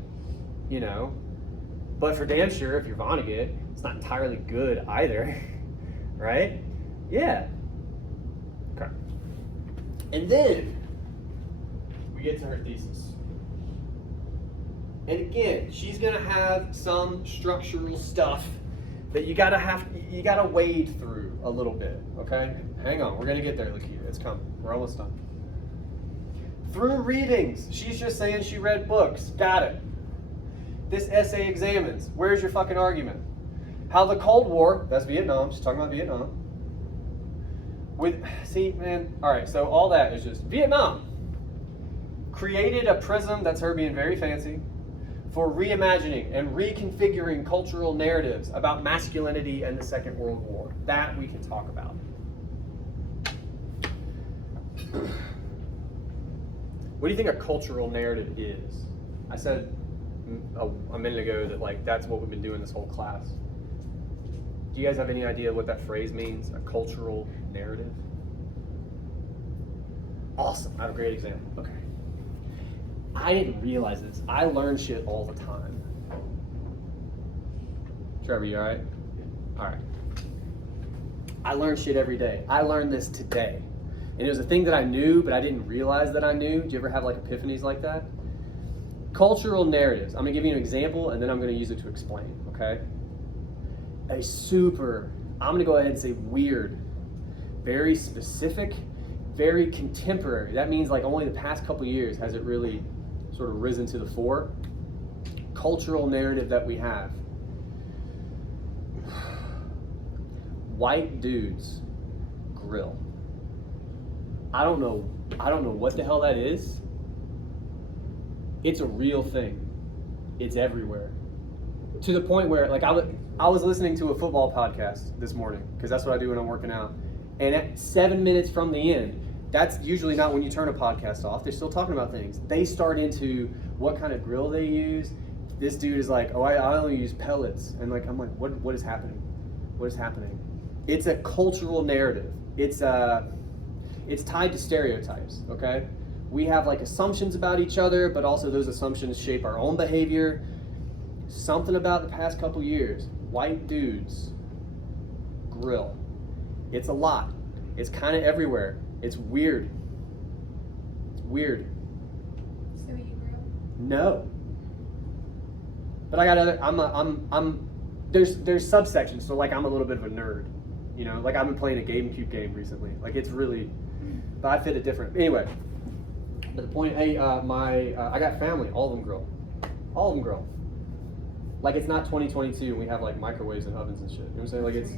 but for damn sure, if you're Vonnegut, it's not entirely good either, right? Yeah. Okay. And then we get to her thesis. And again, she's gonna have some structural stuff that you gotta wade through a little bit, okay? Hang on, we're gonna get there, Lakita. It's coming. We're almost done. Through readings, she's just saying she read books. Got it. This essay examines. Where's your fucking argument? How the Cold War, that's Vietnam, she's talking about Vietnam. Alright, so all that is just Vietnam created a prism, that's her being very fancy, for reimagining and reconfiguring cultural narratives about masculinity and the Second World War. That we can talk about. What do you think a cultural narrative is? I said a minute ago that that's what we've been doing this whole class. Do you guys have any idea what that phrase means? A cultural narrative? Awesome. I have a great example. Okay. I didn't realize this. I learn shit all the time. Trevor, you all right? All right. I learn shit every day. I learned this today. And it was a thing that I knew, but I didn't realize that I knew. Do you ever have like epiphanies like that? Cultural narratives. I'm gonna give you an example and then I'm gonna use it to explain, okay? I'm gonna go ahead and say weird, very specific, very contemporary. That means like only the past couple years has it really sort of risen to the fore. Cultural narrative that we have. White dudes grill. I don't know what the hell that is. It's a real thing. It's everywhere. To the point where, like, I was listening to a football podcast this morning, because that's what I do when I'm working out. And at 7 minutes from the end, that's usually not when you turn a podcast off. They're still talking about things. They start into what kind of grill they use. This dude is like, I only use pellets. And like, I'm like, what is happening? What is happening? It's a cultural narrative. It's tied to stereotypes, okay? We have like assumptions about each other, but also those assumptions shape our own behavior. something about the past couple years, white dudes grill. It's a lot. It's kind of everywhere. It's weird. It's weird. So you grill? No. But I got other. There's subsections. So like I'm a little bit of a nerd. You know, like I've been playing a GameCube game recently. Like it's really, but I fit it different. Anyway, but the point. Hey, I got family. All of them grill. All of them grill. Like it's not 2022 and we have like microwaves and ovens and shit. You know what I'm saying? Like it's,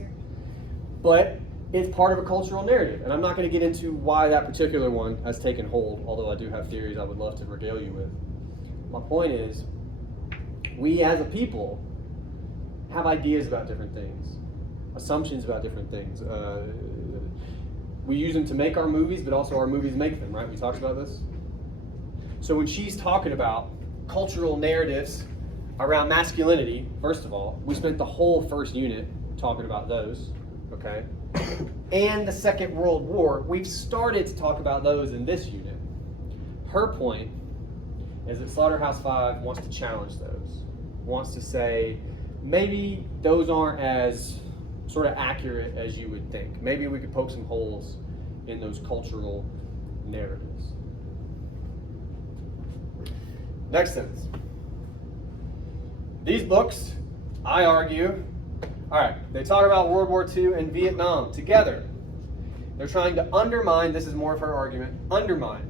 but it's part of a cultural narrative. And I'm not going to get into why that particular one has taken hold, although I do have theories I would love to regale you with. My point is, we as a people have ideas about different things, assumptions about different things. We use them to make our movies, but also our movies make them, right? We talked about this. So when she's talking about cultural narratives around masculinity, first of all, we spent the whole first unit talking about those, okay? And the Second World War, we've started to talk about those in this unit. Her point is that Slaughterhouse-Five wants to challenge those, wants to say, maybe those aren't as sort of accurate as you would think. Maybe we could poke some holes in those cultural narratives. Next sentence. These books, I argue, all right, they talk about World War II and Vietnam together. They're trying to undermine, this is more of her argument, undermine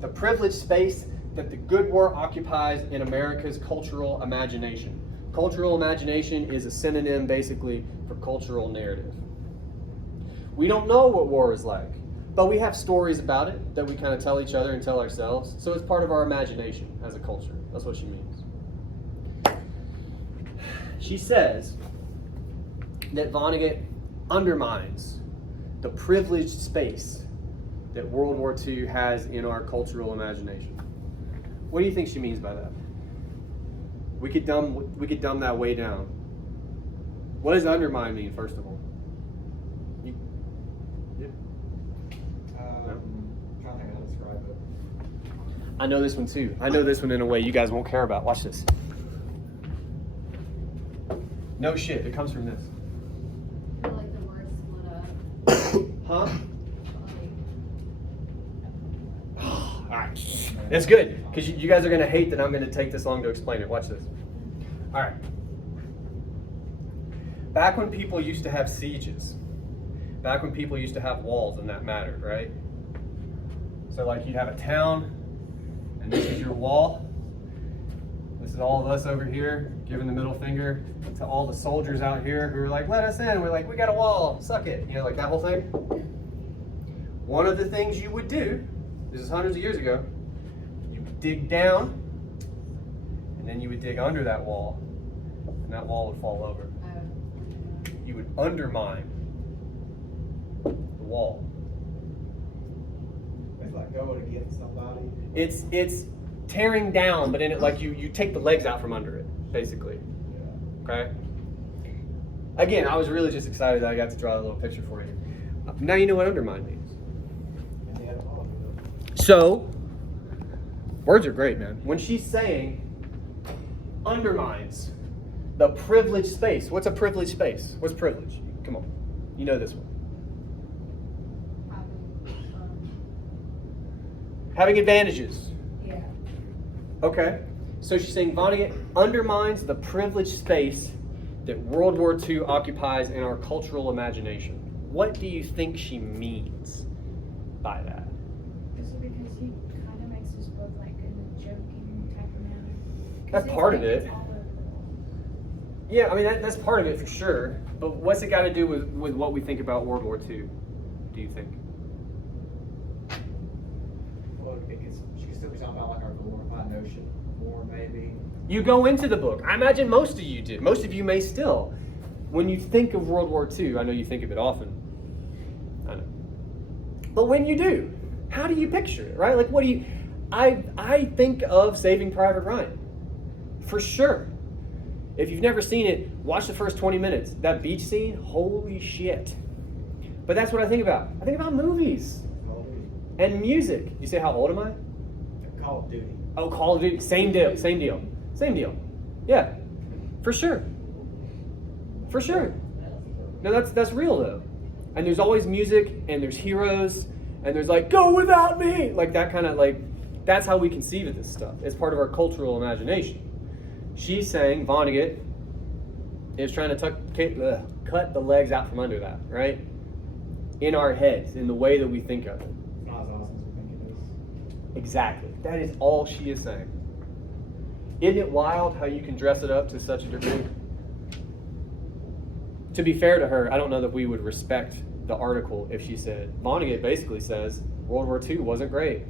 the privileged space that the good war occupies in America's cultural imagination. Cultural imagination is a synonym basically for cultural narrative. We don't know what war is like, but we have stories about it that we kind of tell each other and tell ourselves. So it's part of our imagination as a culture. That's what she means. She says that Vonnegut undermines the privileged space that World War II has in our cultural imagination. What do you think she means by that? We could dumb that way down. What does undermine mean, first of all? Trying to think how to describe it. I know this one too. I know this one in a way you guys won't care about. Watch this. No shit, it comes from this. I feel like the word split up. Huh? Like, Alright. It's good, because you guys are going to hate that I'm going to take this long to explain it. Watch this. Alright. Back when people used to have sieges, back when people used to have walls and that mattered, right? So like you'd have a town, and this is your wall. This is all of us over here giving the middle finger to all the soldiers out here who are like, let us in. We're like, we got a wall, suck it. You know, like that whole thing. One of the things you would do, this is hundreds of years ago, you would dig down, and then you would dig under that wall, and that wall would fall over. You would undermine the wall. It's like going against somebody. It's tearing down, but in it like you take the legs out from under it, basically. Yeah. Okay? Again, I was really just excited that I got to draw a little picture for you. Now you know what undermine means. And they had a ball. So, words are great, man. When she's saying undermines the privileged space, what's a privileged space? What's privilege? Come on. You know this one. Having advantages. yeah. Okay. So she's saying Vonnegut undermines the privileged space that World War II occupies in our cultural imagination. What do you think she means by that? Is it because he kind of makes his book like in a joking type of manner? 'Cause That's it's part of like it. it's all over the place. Yeah, I mean, that's part of it for sure. But what's it got to do with what we think about World War II, do you think? Well, she could still be talking about like our glorified notion more, maybe. You go into the book. I imagine most of you do. Most of you may still. When you think of World War II, I know you think of it often. I know. But when you do, how do you picture it, right? Like, what do you... I think of Saving Private Ryan. For sure. If you've never seen it, watch the first 20 minutes. That beach scene, holy shit. But that's what I think about. I think about movies and music. You say, how old am I? Call of Duty. Oh, Call of Duty. Same deal. Yeah. For sure. For sure. No, that's real though. And there's always music, and there's heroes, and there's like, go without me! Like that kind of like, that's how we conceive of this stuff. It's part of our cultural imagination. She's saying, Vonnegut is trying to cut the legs out from under that, right? In our heads, in the way that we think of it. It's not as awesome as we think it is. Exactly. That is all she is saying. Isn't it wild how you can dress it up to such a degree? To be fair to her, I don't know that we would respect the article if she said, Vonnegut basically says World War II wasn't great.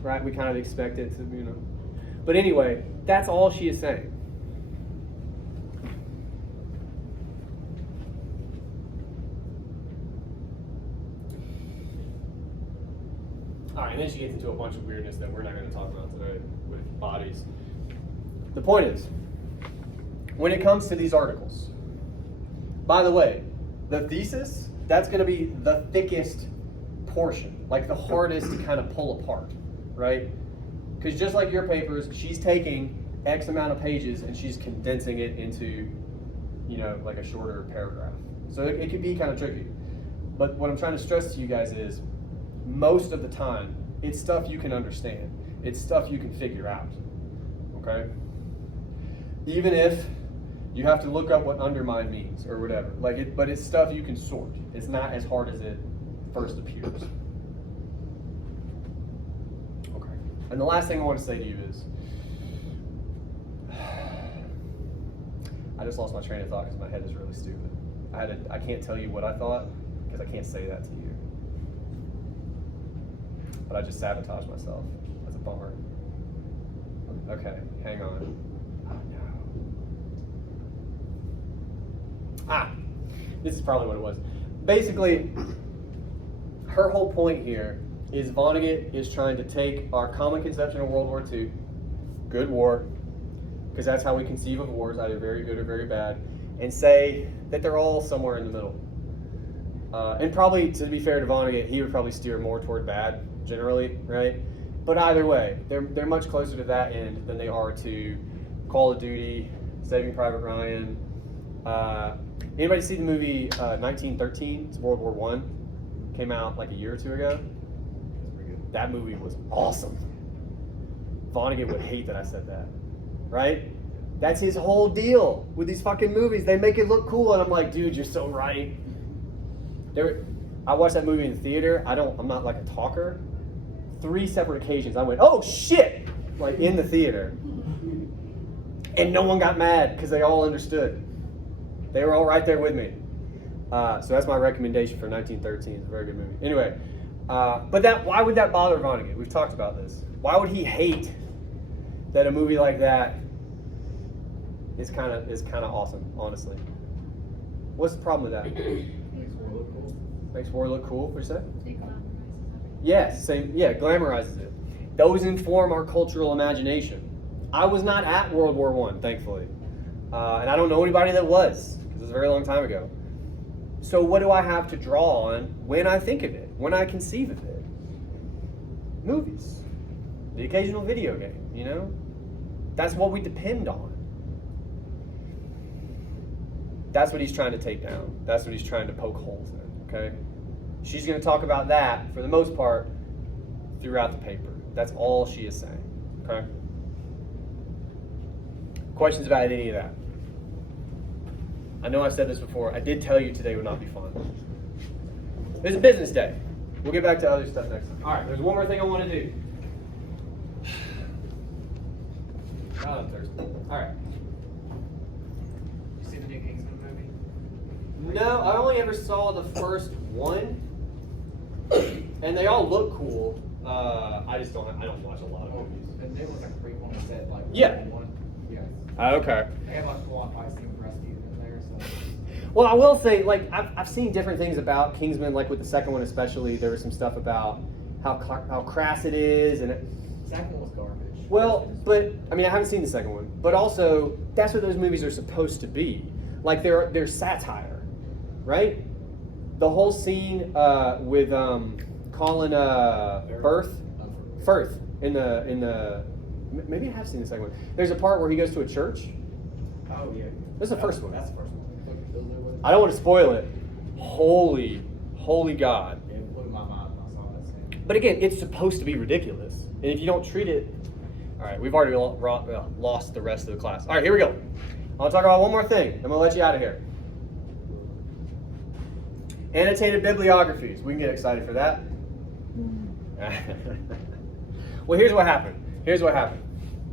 Right? We kind of expect it to, you know. But anyway, that's all she is saying. All right, and then she gets into a bunch of weirdness that we're not going to talk about today with bodies. The point is, when it comes to these articles, by the way, the thesis, that's going to be the thickest portion, like the hardest to kind of pull apart, right? Because just like your papers, she's taking X amount of pages and she's condensing it into, you know, like a shorter paragraph. So it could be kind of tricky. But what I'm trying to stress to you guys is, most of the time, it's stuff you can understand. It's stuff you can figure out, okay? Even if you have to look up what undermine means or whatever. But it's stuff you can sort. It's not as hard as it first appears. Okay. And the last thing I want to say to you is, I just lost my train of thought because my head is really stupid. I can't tell you what I thought because I can't say that to you. But I just sabotaged myself. That's a bummer. Okay, hang on. Oh no. This is probably what it was. Basically, her whole point here is Vonnegut is trying to take our common conception of World War II, good war, because that's how we conceive of wars, either very good or very bad, and say that they're all somewhere in the middle. And probably, to be fair to Vonnegut, he would probably steer more toward bad, generally, right? But either way, they're much closer to that end than they are to Call of Duty, Saving Private Ryan. Anybody see the movie 1913? It's World War I. Came out like a year or two ago. That movie was awesome. Vonnegut would hate that I said that, right? That's his whole deal with these fucking movies. They make it look cool, and I'm like, dude, you're so right. I watched that movie in the theater. I'm not like a talker. 3 separate occasions I went, oh shit, like in the theater. And no one got mad because they all understood. They were all right there with me. So that's my recommendation for 1913. It's a very good movie. Anyway, but why would that bother Vonnegut? We've talked about this. Why would he hate that a movie like that is kind of awesome, honestly? What's the problem with that? Makes war look cool. Makes war look cool, what'd you say? It glamorizes everything. Yes, glamorizes it. Those inform our cultural imagination. I was not at World War I, thankfully. And I don't know anybody that was, because it was a very long time ago. So what do I have to draw on when I think of it, when I conceive of it? Movies. The occasional video game, you know? That's what we depend on. That's what he's trying to take down. That's what he's trying to poke holes in, okay? She's going to talk about that, for the most part, throughout the paper. That's all she is saying, okay? Questions about any of that? I know I've said this before. I did tell you today would not be fun. It's a business day. We'll get back to other stuff next time. All right, there's one more thing I want to do. God, I'm thirsty. All right. You see the new Kingsman movie? No, I only ever saw the first one, and they all look cool. I don't watch a lot of movies. And there was like a prequel that said like Yeah. one. Yeah. Okay. They have like a full-on fight scene with Rasputin in there, so. Well, I will say, like, I've seen different things about Kingsman, like with the second one especially. There was some stuff about how crass it is, and Second one was garbage. well, but I mean, I haven't seen the second one, but also that's what those movies are supposed to be. Like they're satire, right? The whole scene with Colin Firth in the maybe I have seen the second one. There's a part where he goes to a church Oh, yeah. This is the first one. That's the first one. I don't want to spoil it. Holy God. It blew my mind when I saw that scene. But again, it's supposed to be ridiculous. And if you don't treat it, all right, we've already lost the rest of the class. All right, here we go. I want to talk about one more thing. I'm going to let you out of here. Annotated bibliographies. We can get excited for that. Well, here's what happened.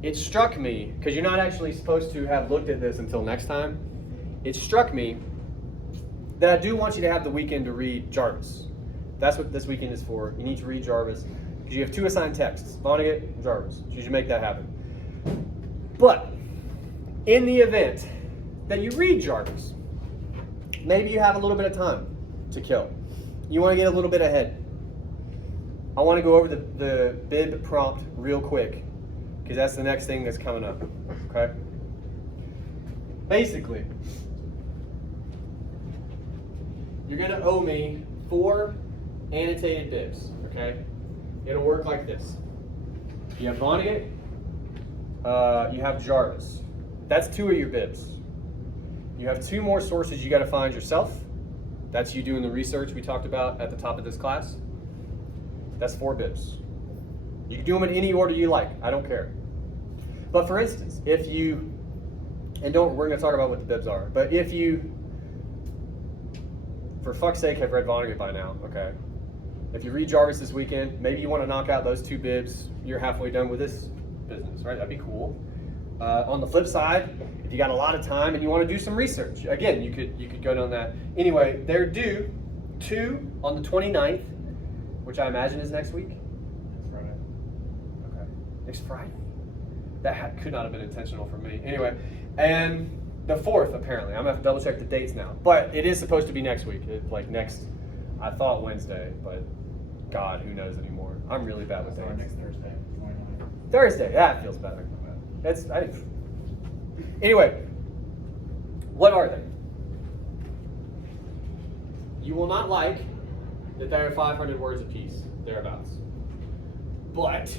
It struck me, because you're not actually supposed to have looked at this until next time. It struck me that I do want you to have the weekend to read Jarvis. That's what this weekend is for. You need to read Jarvis, because you have 2 assigned texts, Vonnegut and Jarvis. So you should make that happen. But in the event that you read Jarvis, maybe you have a little bit of time to kill. You want to get a little bit ahead. I want to go over the bib prompt real quick, because that's the next thing that's coming up, okay? Basically, you're going to owe me 4 annotated bibs, okay? It'll work like this. You have Vonnegut, you have Jarvis. That's 2 of your bibs. You have 2 more sources you got to find yourself. That's you doing the research we talked about at the top of this class. That's 4 bibs. You can do them in any order you like. I don't care. But for instance, if you, and we're going to talk about what the bibs are, but if you, for fuck's sake, have read Vonnegut by now, okay? If you read Jarvis this weekend, maybe you want to knock out those 2 bibs. You're halfway done with this business, right? That'd be cool. On the flip side, if you got a lot of time and you want to do some research, again, you could go down that. Anyway, they're due 2 on the 29th, which I imagine is next week. That's right. Okay. Next Friday? That could not have been intentional for me. Anyway, and the 4th, apparently. I'm going to have to double check the dates now. But it is supposed to be next week. I thought Wednesday, but God, who knows anymore. I'm really bad with That's our dates. next Thursday, 29th. Thursday, that feels better. Anyway, what are they? You will not like that they are 500 words apiece, thereabouts. But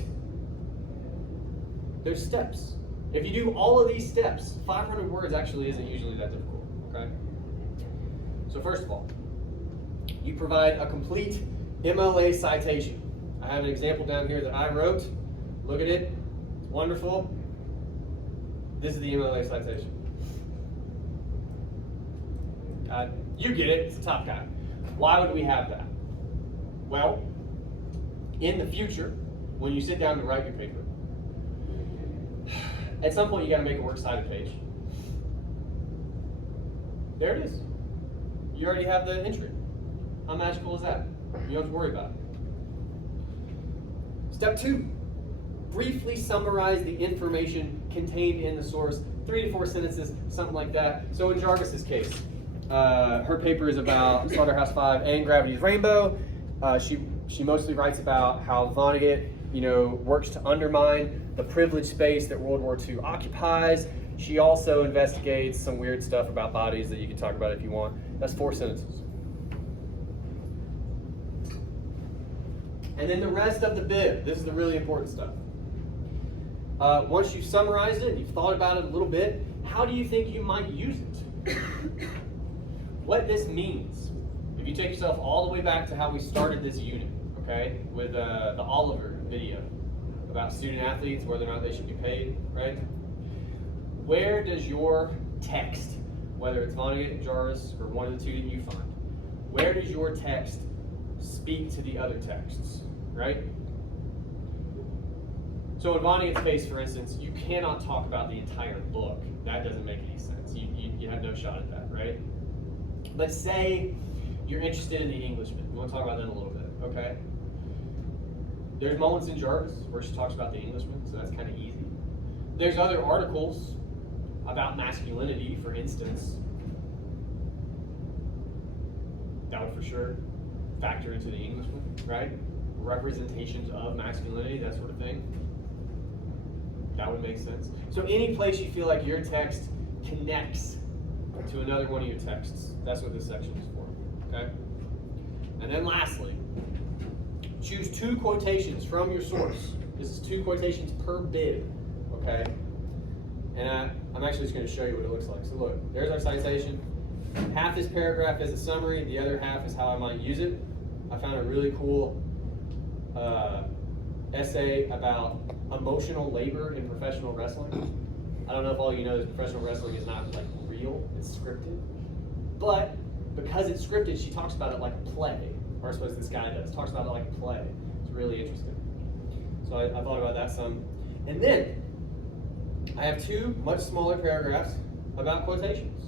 there's steps. If you do all of these steps, 500 words actually isn't usually that difficult, okay? So first of all, you provide a complete MLA citation. I have an example down here that I wrote. Look at it. It's wonderful. This is the MLA citation. You get it. It's the top guy. Why would we have that? Well, in the future, when you sit down to write your paper, at some point you got to make a works cited page. There it is. You already have the entry. How magical is that? You don't have to worry about it. Step 2, briefly summarize the information contained in the source, 3 to 4 sentences, something like that. So in Jarvis's case, her paper is about Slaughterhouse-Five and Gravity's Rainbow. She mostly writes about how Vonnegut, works to undermine the privileged space that World War II occupies. She also investigates some weird stuff about bodies that you can talk about if you want. That's 4 sentences. And then the rest of the bib, this is the really important stuff. Once you've summarized it, you've thought about it a little bit, how do you think you might use it? What this means, if you take yourself all the way back to how we started this unit, okay, with the Oliver video about student athletes, whether or not they should be paid, right? Where does your text, whether it's Vonnegut, Jarvis, or one of the 2 that you find, where does your text speak to the other texts, right? So in Vonnegut's case, for instance, you cannot talk about the entire book. That doesn't make any sense. You have no shot at that, right? But say you're interested in the Englishman. We want to talk about that in a little bit, okay? There's moments in Jarvis where she talks about the Englishman, so that's kind of easy. There's other articles about masculinity, for instance. That would for sure factor into the Englishman, right? Representations of masculinity, that sort of thing. That would make sense. So any place you feel like your text connects to another one of your texts, that's what this section is for, okay? And then lastly, choose 2 quotations from your source. This is 2 quotations per bib, okay? And I'm actually just going to show you what it looks like. So look, there's our citation. Half this paragraph is a summary, the other half is how I might use it. I found a really cool essay about emotional labor in professional wrestling. I don't know if all you know is professional wrestling is not like real, it's scripted. But because it's scripted, she talks about it like a play, or I suppose this guy does, talks about it like a play. It's really interesting. So I thought about that some. And then I have two much smaller paragraphs about quotations.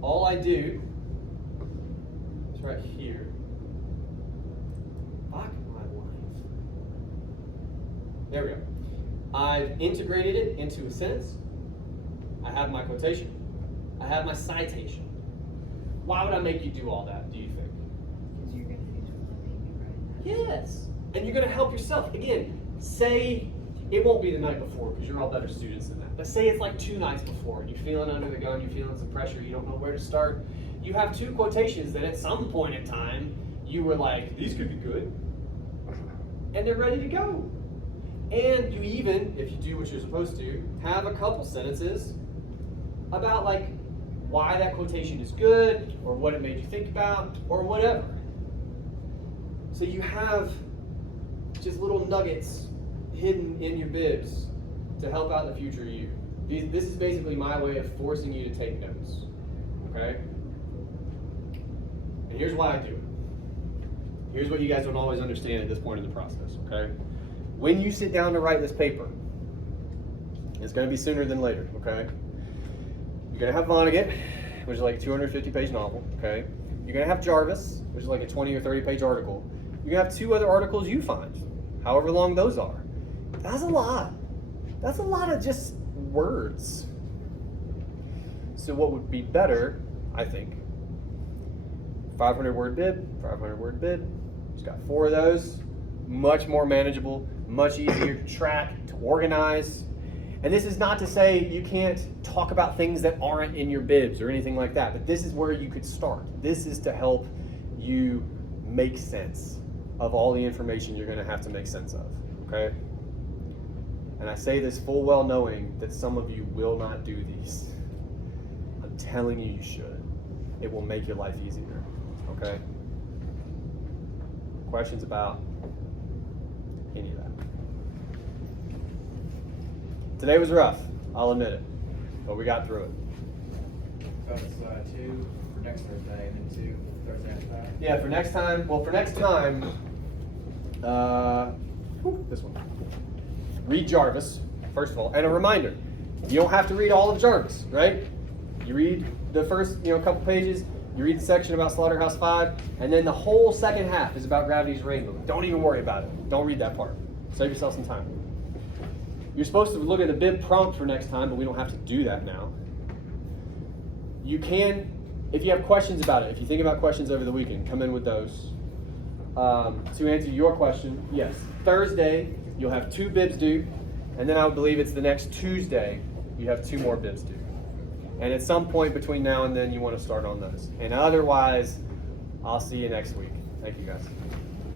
All I do is right here. Fuck my life. There we go. I've integrated it into a sentence. I have my quotation. I have my citation. Why would I make you do all that, do you think? Because you're gonna do something right now. Yes. And you're going to help yourself. Again, say it won't be the night before because you're all better students than that. But say it's like 2 nights before. You're feeling under the gun. You're feeling some pressure. You don't know where to start. You have 2 quotations that at some point in time you were like, these could be good. And they're ready to go. And you even, if you do what you're supposed to, have a couple sentences about like why that quotation is good or what it made you think about or whatever. So you have just little nuggets hidden in your bibs to help out the future you. This is basically my way of forcing you to take notes, okay? And here's why I do it. Here's what you guys don't always understand at this point in the process, okay? When you sit down to write this paper, it's going to be sooner than later, okay? You're going to have Vonnegut, which is like a 250-page novel, okay? You're going to have Jarvis, which is like a 20 or 30-page article. You're going to have 2 other articles you find, however long those are. That's a lot. That's a lot of just words. So what would be better, I think, 500-word bib, 500-word bib. Just got 4 of those. Much more manageable, much easier to track, to organize. And this is not to say you can't talk about things that aren't in your bibs or anything like that, but this is where you could start. This is to help you make sense of all the information you're going to have to make sense of, okay? And I say this full well knowing that some of you will not do these. I'm telling you, you should. It will make your life easier, okay? Questions about any of that? Today was rough, I'll admit it, but we got through it. So it's 2 for next Thursday and then 2 Thursday after that. Yeah, for next time, this one. Read Jarvis, first of all, and a reminder, you don't have to read all of Jarvis, right? You read the first, couple pages, you read the section about Slaughterhouse-Five, and then the whole second half is about Gravity's Rainbow. Don't even worry about it. Don't read that part. Save yourself some time. You're supposed to look at the bib prompt for next time, but we don't have to do that now. You can, if you have questions about it, if you think about questions over the weekend, come in with those. To answer your question, yes, Thursday you'll have 2 bibs due, and then I believe it's the next Tuesday you have 2 more bibs due. And at some point between now and then you want to start on those. And otherwise, I'll see you next week. Thank you guys.